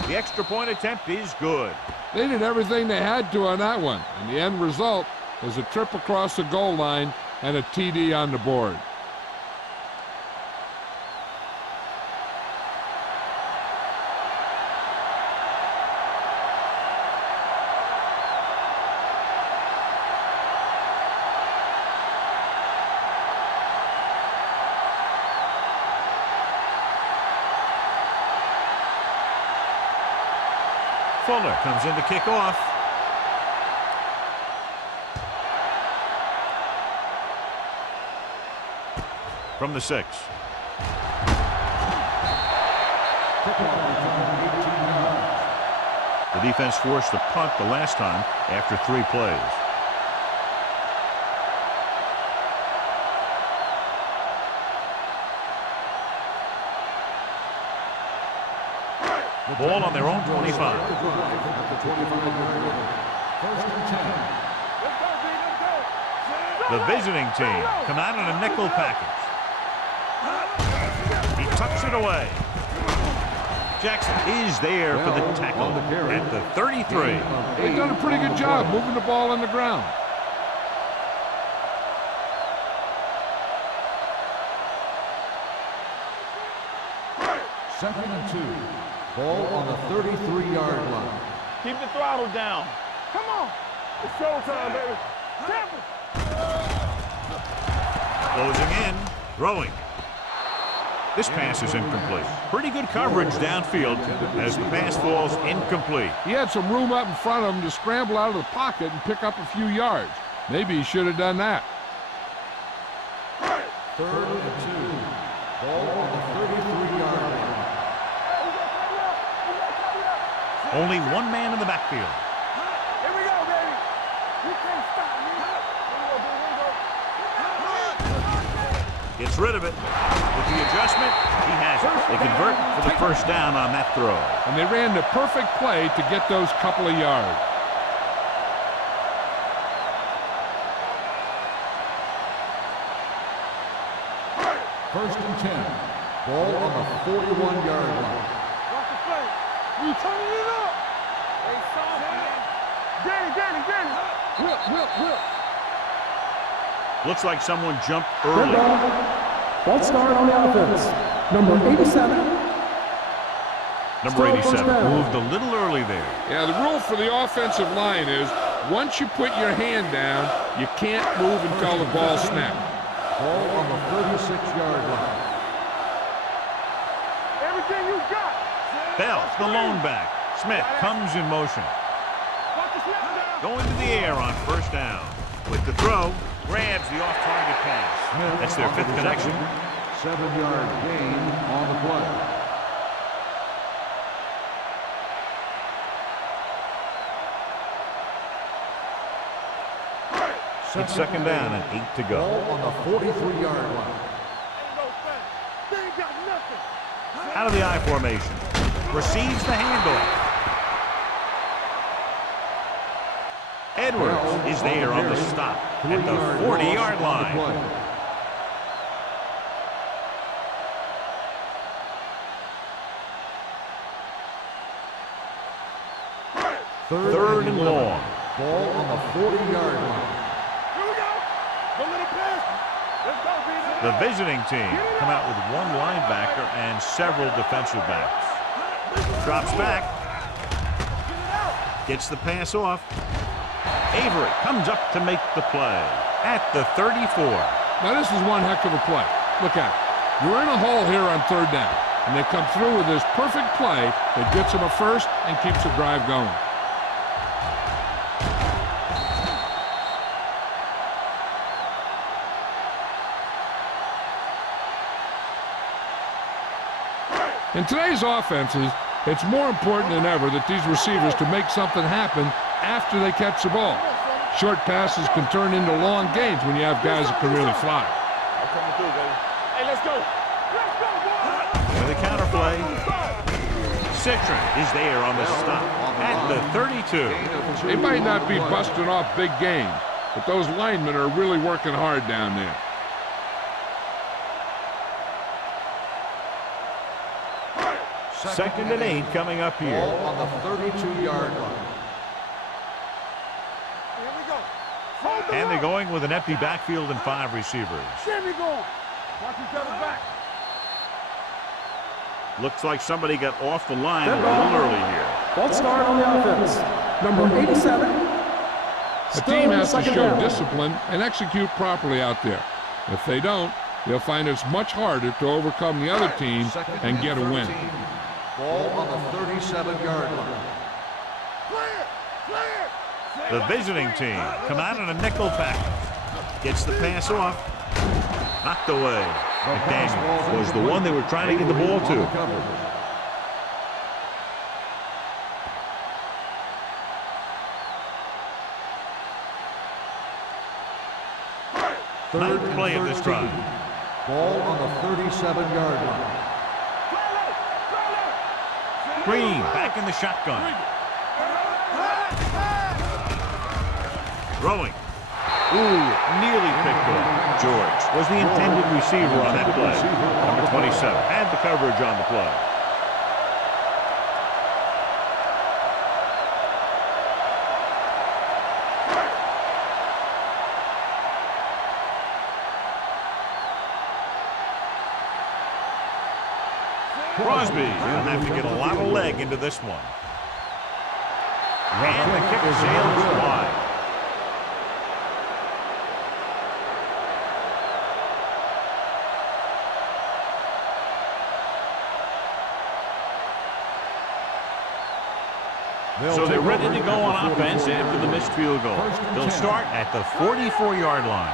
The extra point attempt is good. They did everything they had to on that one, and the end result was a trip across the goal line and a TD on the board. Fuller comes in to kick off. From the 6. The defense forced a punt the last time after 3 plays. The ball on their own 25. The visiting team come out in a nickel package. He tucks it away. Jackson is there for the tackle at the 33. They've done a pretty good job moving the ball on the ground. Second and 2. Ball on the 33-yard line. Keep the throttle down. Come on. It's showtime, baby. Temple. Closing in, throwing. This pass is incomplete. Pretty good coverage downfield as the pass falls incomplete. He had some room up in front of him to scramble out of the pocket and pick up a few yards. Maybe he should have done that. Third and 2. Ball on the 33-yard line. Only one man in the backfield. Here we go, baby. You can't stop me. Gets rid of it. With the adjustment, he has it. They convert for the first down on that throw. And they ran the perfect play to get those couple of yards. First and 10. Ball on the 41-yard line. Watch the play. You turning it up. Hey, soft, man. Danny. Whip. Looks like someone jumped Red early. ball. False start on the offense. Number 87. Number Still first 87 down. moved a little early there. Yeah, the rule for the offensive line is once you put your hand down, you can't move until the ball snaps. Ball on the 36-yard line. Everything you got. Bell, the lone back. Smith comes in motion. Watch the snap down. Going to the air on first down. With the throw, grabs the off-target pass. That's their fifth connection. 7-yard gain on the play. It's second down and 8 to go. Ball on the 43-yard line. Ain't no thing. They ain't got nothing. Out of the I formation. Receives the handoff. Edwards is there on the stop at the 40-yard line. Third and long. Ball on the 40-yard line. Here we go. Don't let him pass. Let's go, Peter. The visiting team come out with one linebacker and several defensive backs. Drops back. Gets the pass off. Avery comes up to make the play at the 34. Now this is one heck of a play. Look at it. You're in a hole here on third down, and they come through with this perfect play that gets them a first and keeps the drive going. In today's offenses, it's more important than ever that these receivers to make something happen after they catch the ball. Short passes can turn into long gains when you have guys that can really fly. I'm coming through, baby. Hey, let's go. Let's go, boy. With a counter play, Citron is there on the stop at the 32. They might not be busting off big gains, but those linemen are really working hard down there. Second and 8 coming up here. Ball on the 32-yard line. Here we go. Hold the And they're line. going with an empty backfield and 5 receivers. Jimmy going. Watch each other back. Looks like somebody got off the line a Red little ball. early here. False start on the offense. Number 87. A Still team has to second show down. discipline and execute properly out there. If they don't, they'll find it's much harder to overcome the other team Second and get a win. 13. Ball on the 37-yard line. Clear. The visiting team come out in a nickel package. Gets the pass off. Knocked away. McDaniel was the one they were trying to get the ball On the to. coverage. Ninth play of this drive. Ball on the 37-yard line. Green back in the shotgun. Throwing. Ooh, nearly picked off. George was the intended receiver on that play. Number 27 had the coverage on the play. Crosby will have to get a lot of leg into this one. And the kick sails wide. So they're ready to go on offense after the missed field goal. They'll start at the 44-yard line.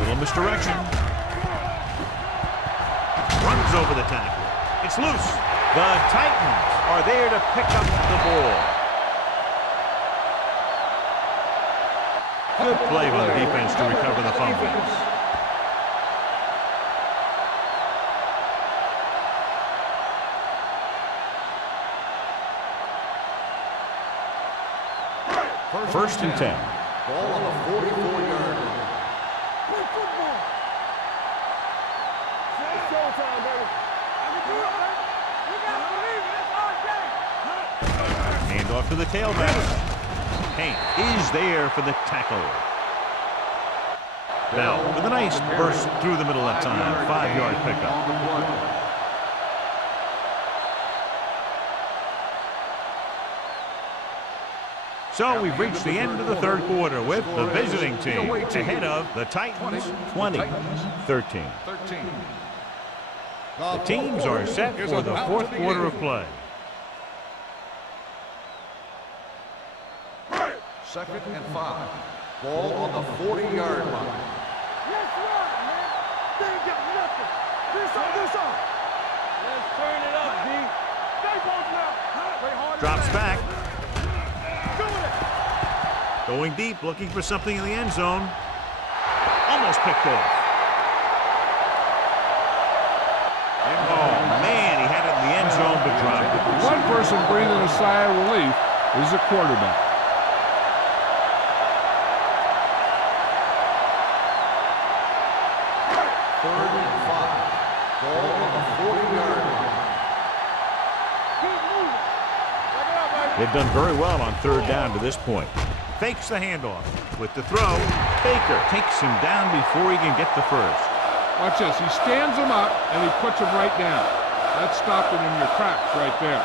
Little misdirection. Runs over the tackle. It's loose. The Titans are there to pick up the ball. Good play by the defense to recover the fumble. First and 10. Ball on the 44-yard line. Play football. It's showtime, baby. I can do it, man. You gotta believe it. It's our game. Hand off to the tailback. Hank is there for the tackle. Bell with a nice burst through the middle that time. 5-yard pickup. So we've reached the end of the third quarter with the visiting team ahead of the Titans 20-13. The teams are set for the fourth quarter of play. Second and 5. Ball on the 40-yard line. Let's run, man. They ain't got nothing. This on. Let's turn it up, D. Stay both now. Play harder. Drops back. Doing it. Going deep, looking for something in the end zone. Almost picked off. Oh, man, he had it in the end zone, but dropped it. One person breathing a sigh of relief is the quarterback. Third and 5. Ball on the 40-yard line. Keep moving. Back it up, baby. They've done very well on third down to this point. Fakes the handoff. With the throw, Baker takes him down before he can get the first. Watch this. He stands him up, and he puts him right down. That's stopping in your tracks right there.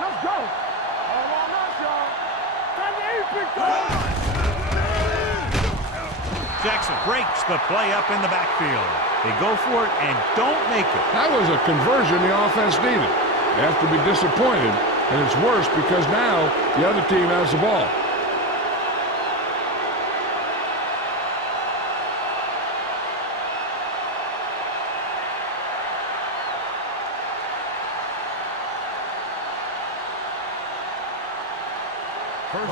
Let's go. All on us, y'all. Time to eat, big dog. Jackson breaks the play up in the backfield. They go for it and don't make it. That was a conversion the offense needed. They have to be disappointed, and it's worse because now the other team has the ball.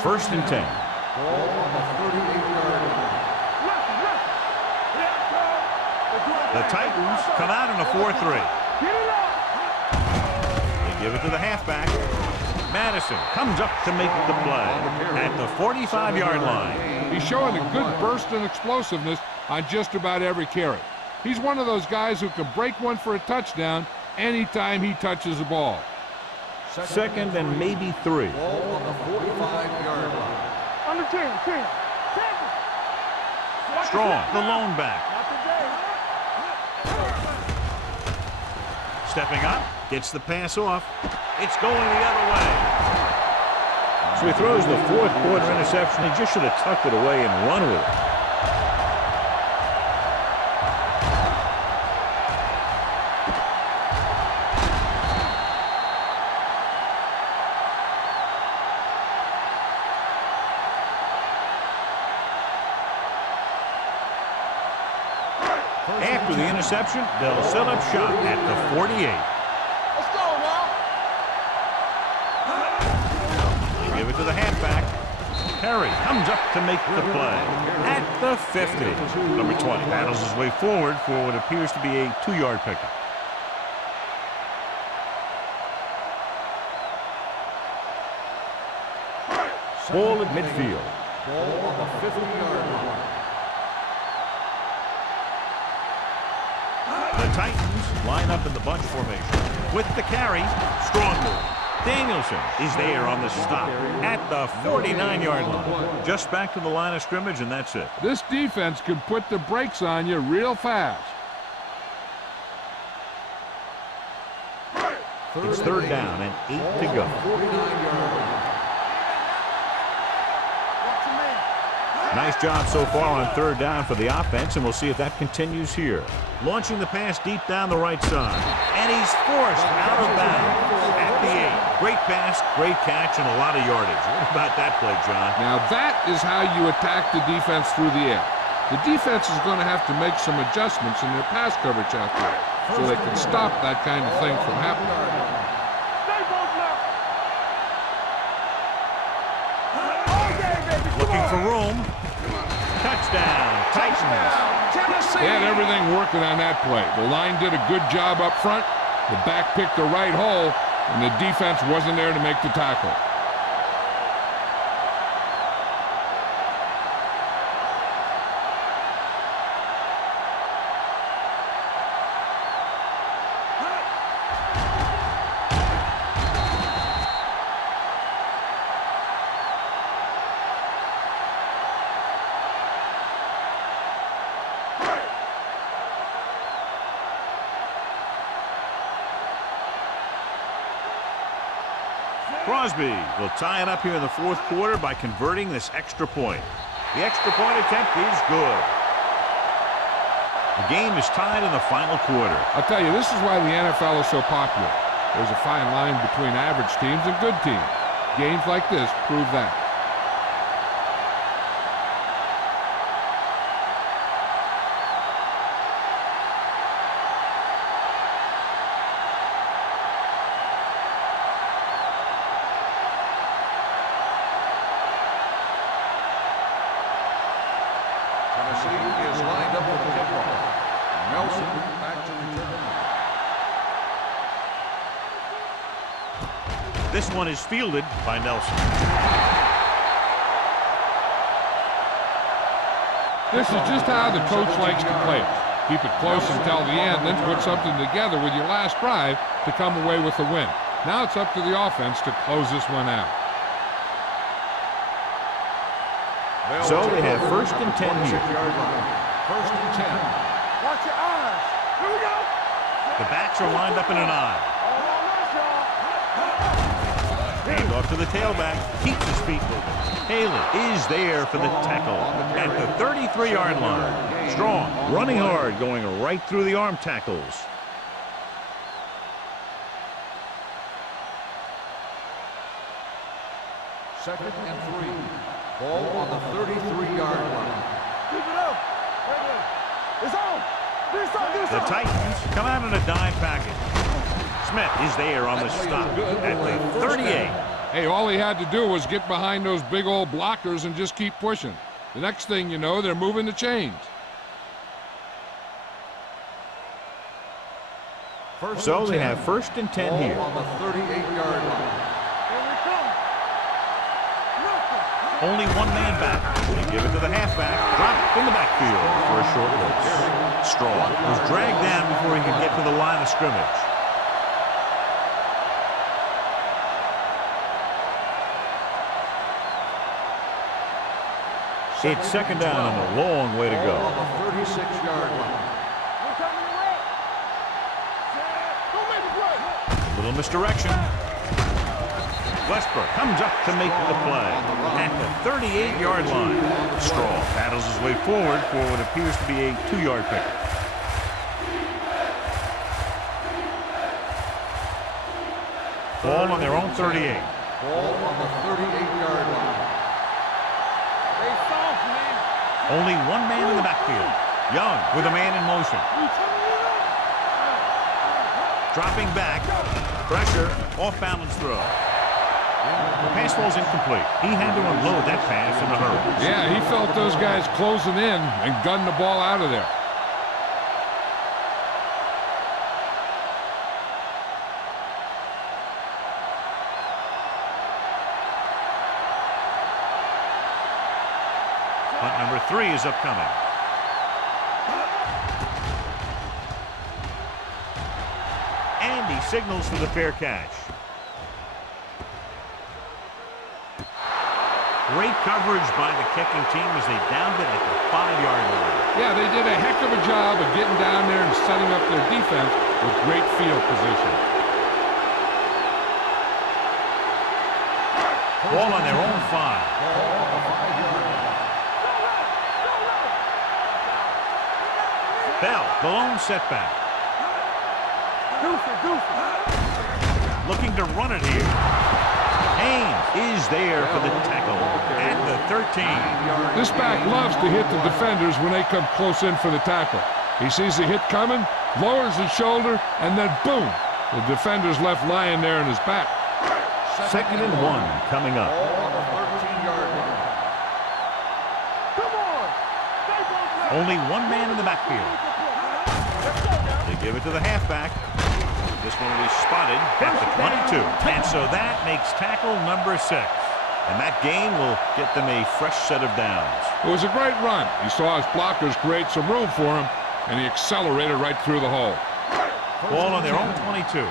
First and 10. Ball on the 38-yard line. The Titans come out in a 4-3. Get it up. They give it to the halfback. Madison comes up to make the play at the 45-yard line. He's showing a good burst and explosiveness on just about every carry. He's one of those guys who can break one for a touchdown anytime he touches the ball. Second and maybe 3. Ball on the 45-yard line. Under 10. Strong, the lone back. Not today. Stepping up, gets the pass off. It's going the other way. So he throws the fourth quarter interception. He just should have tucked it away and run with it. After the interception, they'll set up shop at the 48. Let's go now. They give it to the halfback. Perry comes up to make the play at the 50. Number 20 battles his way forward for what appears to be a 2-yard pickup. Ball at midfield. Ball on the 50-yard line. Titans line up in the bunch formation. With the carry, strong move. Danielson is there on the stop at the 49-yard line. Just back to the line of scrimmage, and that's it. This defense could put the brakes on you real fast. It's third down and 8 to go. 49-yard line. Nice job so far on third down for the offense, and we'll see if that continues here. Launching the pass deep down the right side, and he's forced out of bounds at the 8. Great pass, great catch, and a lot of yardage. What about that play, John? Now that is how you attack the defense through the air. The defense is going to have to make some adjustments in their pass coverage out there so they can stop that kind of thing from happening. Looking for room. Touchdown, Titans. They had everything working on that play. The line did a good job up front. The back picked the right hole, and the defense wasn't there to make the tackle. Crosby will tie it up here in the fourth quarter by converting this extra point. The extra point attempt is good. The game is tied in the final quarter. I'll tell you, this is why the NFL is so popular. There's a fine line between average teams and good teams. Games like this prove that. Is lined up with the kickoff. Nelson back to return. This one is fielded by Nelson. This is just how the coach likes to play it. Keep it close until the end, then put something together with your last drive to come away with the win. Now it's up to the offense to close this one out. So they have first and 10 here. First and 10. Watch your eyes. Here we go. The backs are lined up in an eye. Hand off to the tailback. Keeps his feet moving. Haley is there for the tackle at the 33-yard line. Strong, running hard, going right through the arm tackles. Second and 3. Ball on the 33-yard line. Keep it up. It's on. The Titans come out in a dime package. Smith is there on the stop at the 38. Hey, all he had to do was get behind those big old blockers and just keep pushing. The next thing you know, they're moving the chains. So they have first and 10 here. On the 38-yard line. Only one man back. They give it to the halfback. Dropped in the backfield for a short loss. Strong was dragged down before he could get to the line of scrimmage. It's second down and a long way to go. On the 36-yard line. Little misdirection. Westbrook comes up to make the play at the 38-yard line. Straw battles his way forward for what appears to be a 2-yard pickup. Ball on their own 38. Ball on the 38-yard line. Only one man in the backfield. Young with a man in motion. Dropping back. Pressure. Off-balance throw. The pass falls incomplete. He had to unload that pass in a hurry. Yeah, he felt those guys closing in and gunned the ball out of there. Punt number 3 is upcoming. And he signals for the fair catch. Great coverage by the kicking team as they downed it at the 5-yard line. Yeah, they did a heck of a job of getting down there and setting up their defense with great field position. Ball on their own 5. Bell, the lone setback. Looking to run it here. Haynes is there for the tackle at the 13. This back loves to hit the defenders when they come close in for the tackle. He sees the hit coming, lowers his shoulder, and then boom, the defender's left lying there in his back. 2nd and 1 coming up. On the 13-yard line. Only one man in the backfield. They give it to the halfback. This one will be spotted at the 22. And so that makes tackle number 6. And that gain will get them a fresh set of downs. It was a great run. He saw his blockers create some room for him, and he accelerated right through the hole. Ball on their own 22. Hey,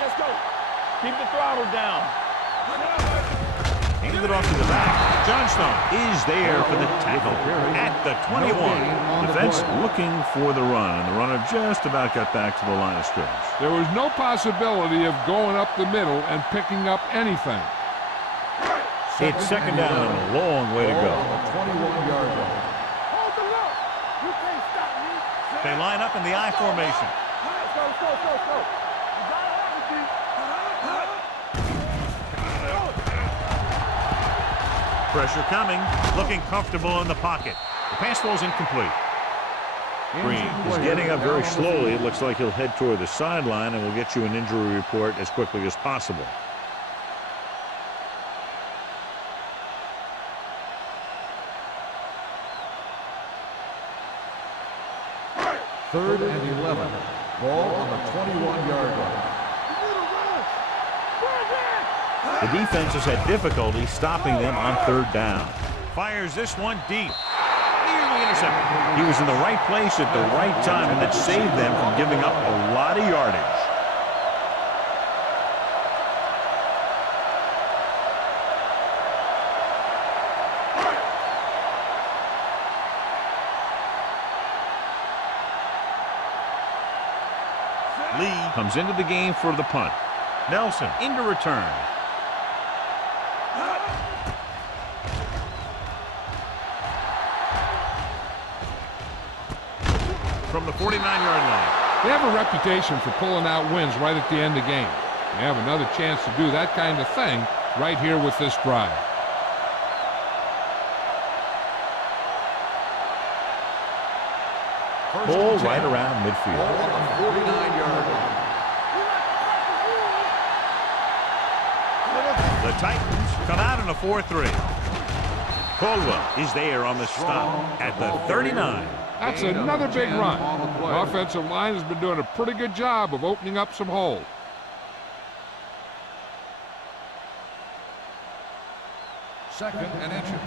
let's go. Keep the throttle down. Handed it off to the back. Johnstone is there for the tackle at the 21. Defense looking for the run, and the runner just about got back to the line of scrimmage. There was no possibility of going up the middle and picking up anything. It's 2nd down and a long way to go. 21-yard line. Hold the look. You can't stop me. They line up in the I formation. Let's go. You gotta have it, D. Pressure coming, looking comfortable in the pocket. The pass ball's incomplete. Green is getting up very slowly. It looks like he'll head toward the sideline, and we'll get you an injury report as quickly as possible. Third and 11. Ball on the 21-yard line. The defense has had difficulty stopping them on 3rd down. Fires this one deep. Nearly intercepted. He was in the right place at the right time, and that saved them from giving up a lot of yardage. Lee comes into the game for the punt. Nelson into return. From the 49-yard line. They have a reputation for pulling out wins right at the end of the game. They have another chance to do that kind of thing right here with this drive. Ball right around midfield. Ball on the 49-yard line. The Titans come out in a 4-3. Caldwell is there on the stop at the 39. That's another big run. The offensive line has been doing a pretty good job of opening up some holes. Second and inches.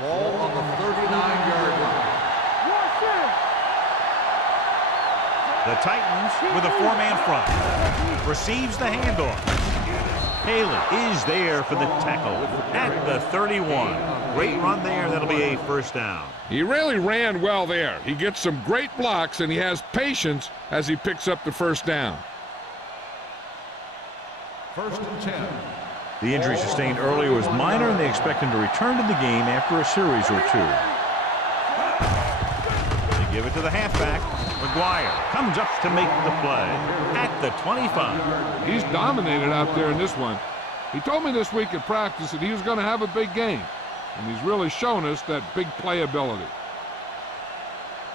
Ball on the 39-yard line. The Titans with a 4-man front. Receives the handoff. Haley is there for the tackle at the 31. Great run there. That'll be a 1st down. He really ran well there. He gets some great blocks, and he has patience as he picks up the 1st down. 1st and 10. The injury sustained earlier was minor, and they expect him to return to the game after a series or 2. They give it to the halfback. McGuire comes up to make the play at the 25. He's dominated out there in this one. He told me this week at practice that he was going to have a big game, and he's really shown us that big playability.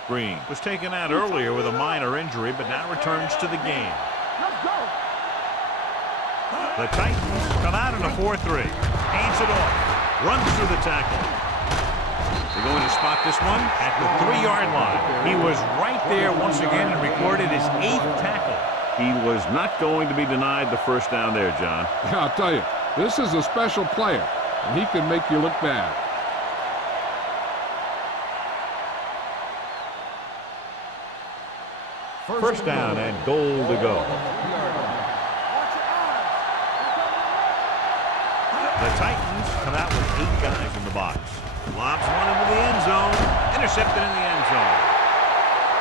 Green was taken out earlier with a minor injury, but now returns to the game. The Titans come out in a 4-3. Hands it off. Runs through the tackle. They're going to spot this one at the 3-yard line. He was right there once again and recorded his 8th tackle. He was not going to be denied the 1st down there, John. Yeah, I'll tell you, this is a special player, and he can make you look bad. First down and goal to go. The Titans come out with 8 guys in the box. Lobs one into the end zone. Intercepted in the end zone.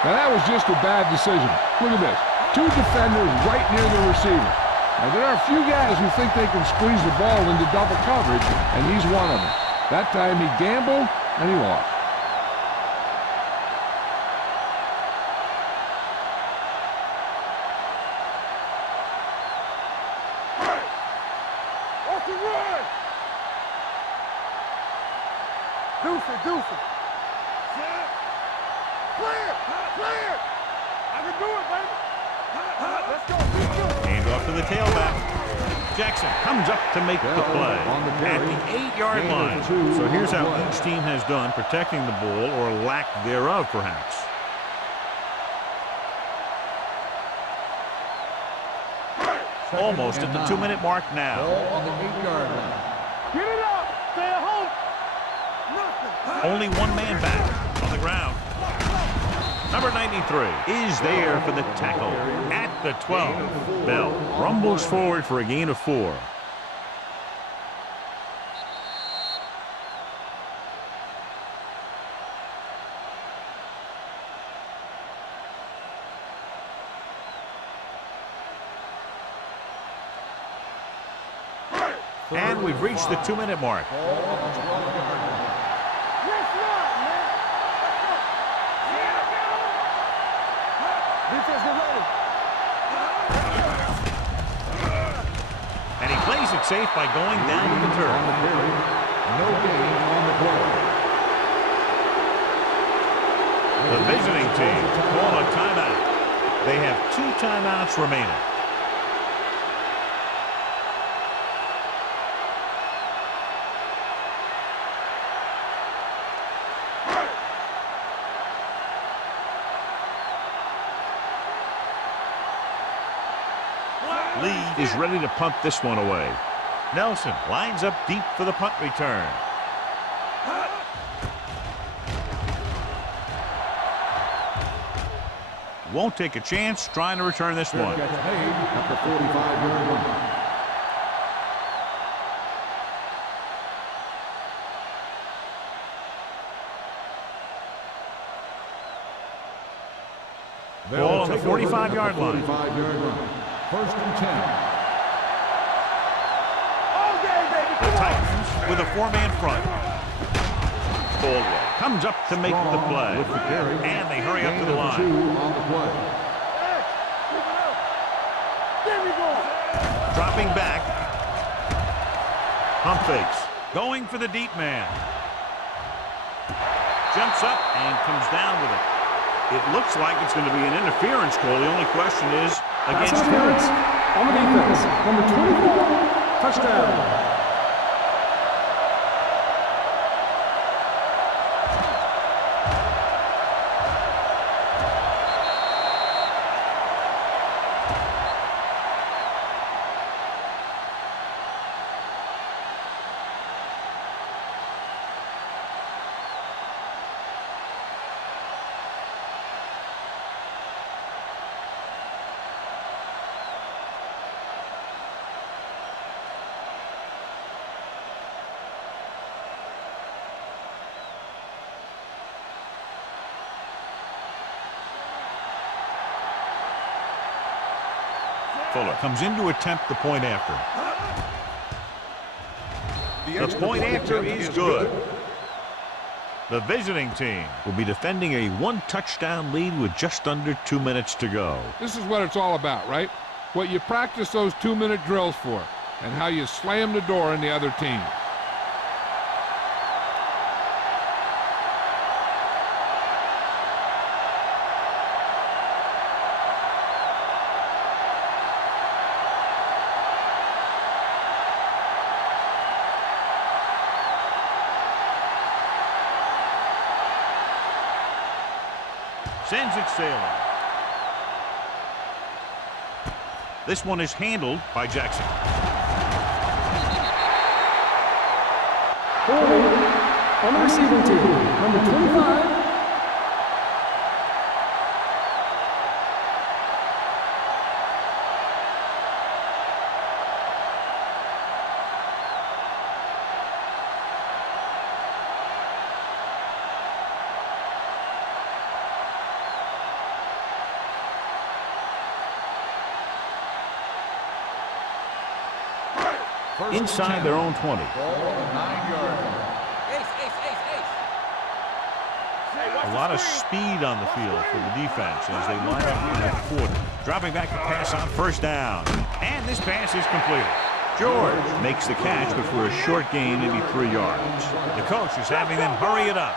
Now that was just a bad decision. Look at this. 2 defenders right near the receiver. Now there are a few guys who think they can squeeze the ball into double coverage, and he's one of them. That time he gambled, and he lost. Deuce it. Clear. I can do it, baby. Let's go. Hand off to the tailback. Jackson comes up to make the play at the 8-yard line. So here's how each team has done protecting the ball, or lack thereof, perhaps. Almost at the 2-minute mark now. Ball on the 8-yard line. Get it up. Stay at home. Nothing. Only one man back on the ground. Number 93 is there for the tackle at the 12. Bell rumbles forward for a gain of 4. And we've reached the 2-minute mark. And he plays it safe by going down to the turf. No gain on the play. The visiting team call a timeout. They have 2 timeouts remaining. Lee is ready to punt this one away. Nelson lines up deep for the punt return. Won't take a chance trying to return this one. Gets paid at the 45-yard line. Ball on the 45-yard line. 45-yard line. First and 10. The Titans with a 4-man front. Caldwell comes up to make the play. And they hurry up to the line. 2 on the play. Dropping back. Pump fakes. Going for the deep man. Jumps up and comes down with it. It looks like it's going to be an interference call. The only question is Pass against interference who? on the defense. Number 24, touchdown. Fuller comes in to attempt the point after. The point after is good. The visiting team will be defending a 1-touchdown lead with just under 2 minutes to go. This is what it's all about, right? What you practice those 2-minute drills for, and how you slam the door in the other team. Sends it sailing. This one is handled by Jackson. Holding on the receiving team. Number 25. inside their own 20. Ball on the 9-yard line. A lot of speed on the field for the defense as they line up in the quarter. Dropping back the pass on first down. And this pass is completed. George makes the catch, but for a short gain, maybe 3 yards. The coach is having them hurry it up.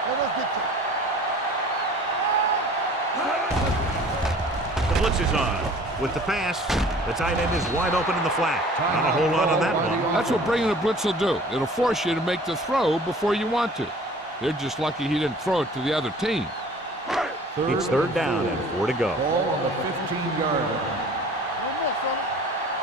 The blitz is on. With the pass, the tight end is wide open in the flat. Not a whole lot on that one. That's what bringing a blitz will do. It'll force you to make the throw before you want to. They're just lucky he didn't throw it to the other team. It's third down and 4 to go. Ball on the 15-yard line.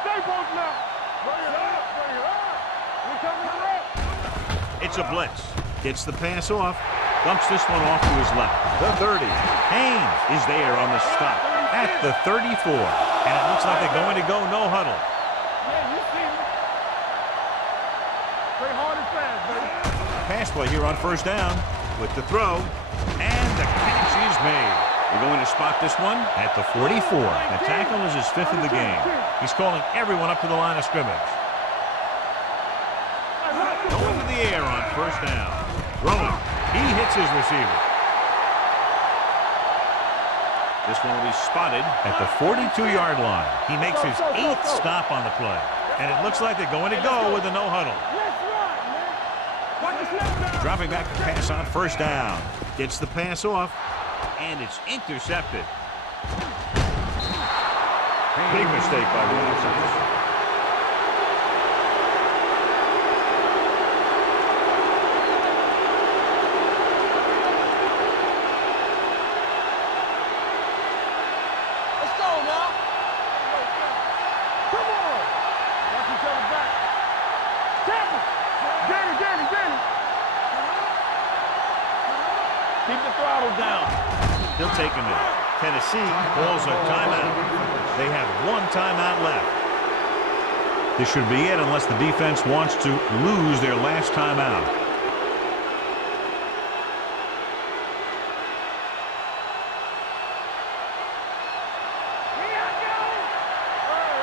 Stay both now. Bring it up, bring it up. We're coming up. It's a blitz. Gets the pass off. Dumps this one off to his left. The 30. Haynes is there on the stop at the 34. And it looks like they're going to go no huddle. Yeah, you see me. Play hard and fast, baby. Pass play here on first down with the throw. And the catch is made. They're going to spot this one at the 44. The tackle is his 5th of the game. He's calling everyone up to the line of scrimmage. Going to the air on first down. Throwing. He hits his receiver. This one will be spotted at the 42-yard line. He makes his 8th stop on the play. And it looks like they're going to go with a no huddle. Dropping back the pass on first down. Gets the pass off. And it's intercepted. Big mistake by the offense. Let's go now. Come on. Watch each other back. Tampa. Danny. Keep the throttle down. He'll take him in. Tennessee calls a timeout. They have 1 timeout left. This should be it unless the defense wants to lose their last timeout. Here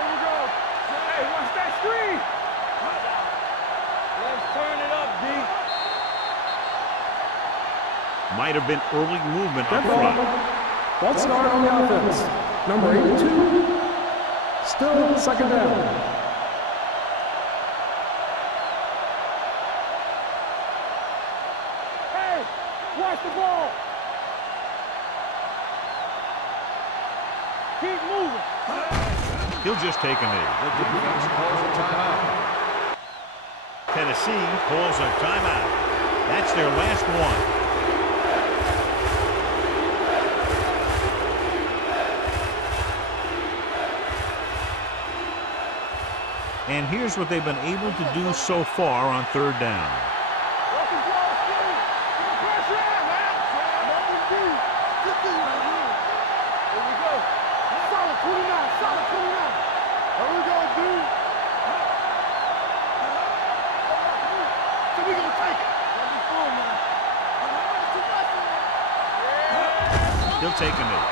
we go. Hey, watch that screen. Let's turn it up, D. Might have been early movement up Good ball. front. False start on the offense. Number 82. Still second down. Hey, watch the ball. Keep moving. He'll just take him in. The defense calls a timeout. Tennessee calls a timeout. That's their last one. And here's what they've been able to do so far on third down. He'll take him in.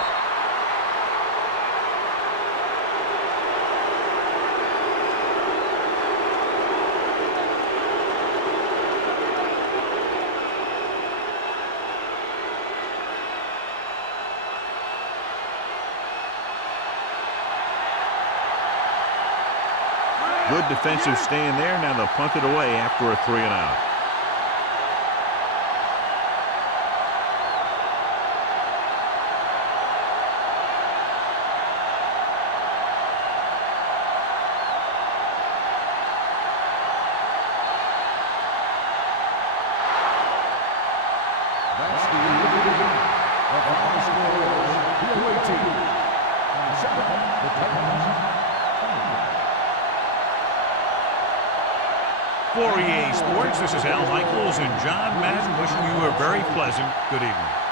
Good defensive stand there. Now they'll punt it away after a 3-and-out. That's the end of the game. The final score is the team. On 7, the Titans. For EA Sports, this is Al Michaels and John Madden wishing you a very pleasant good evening.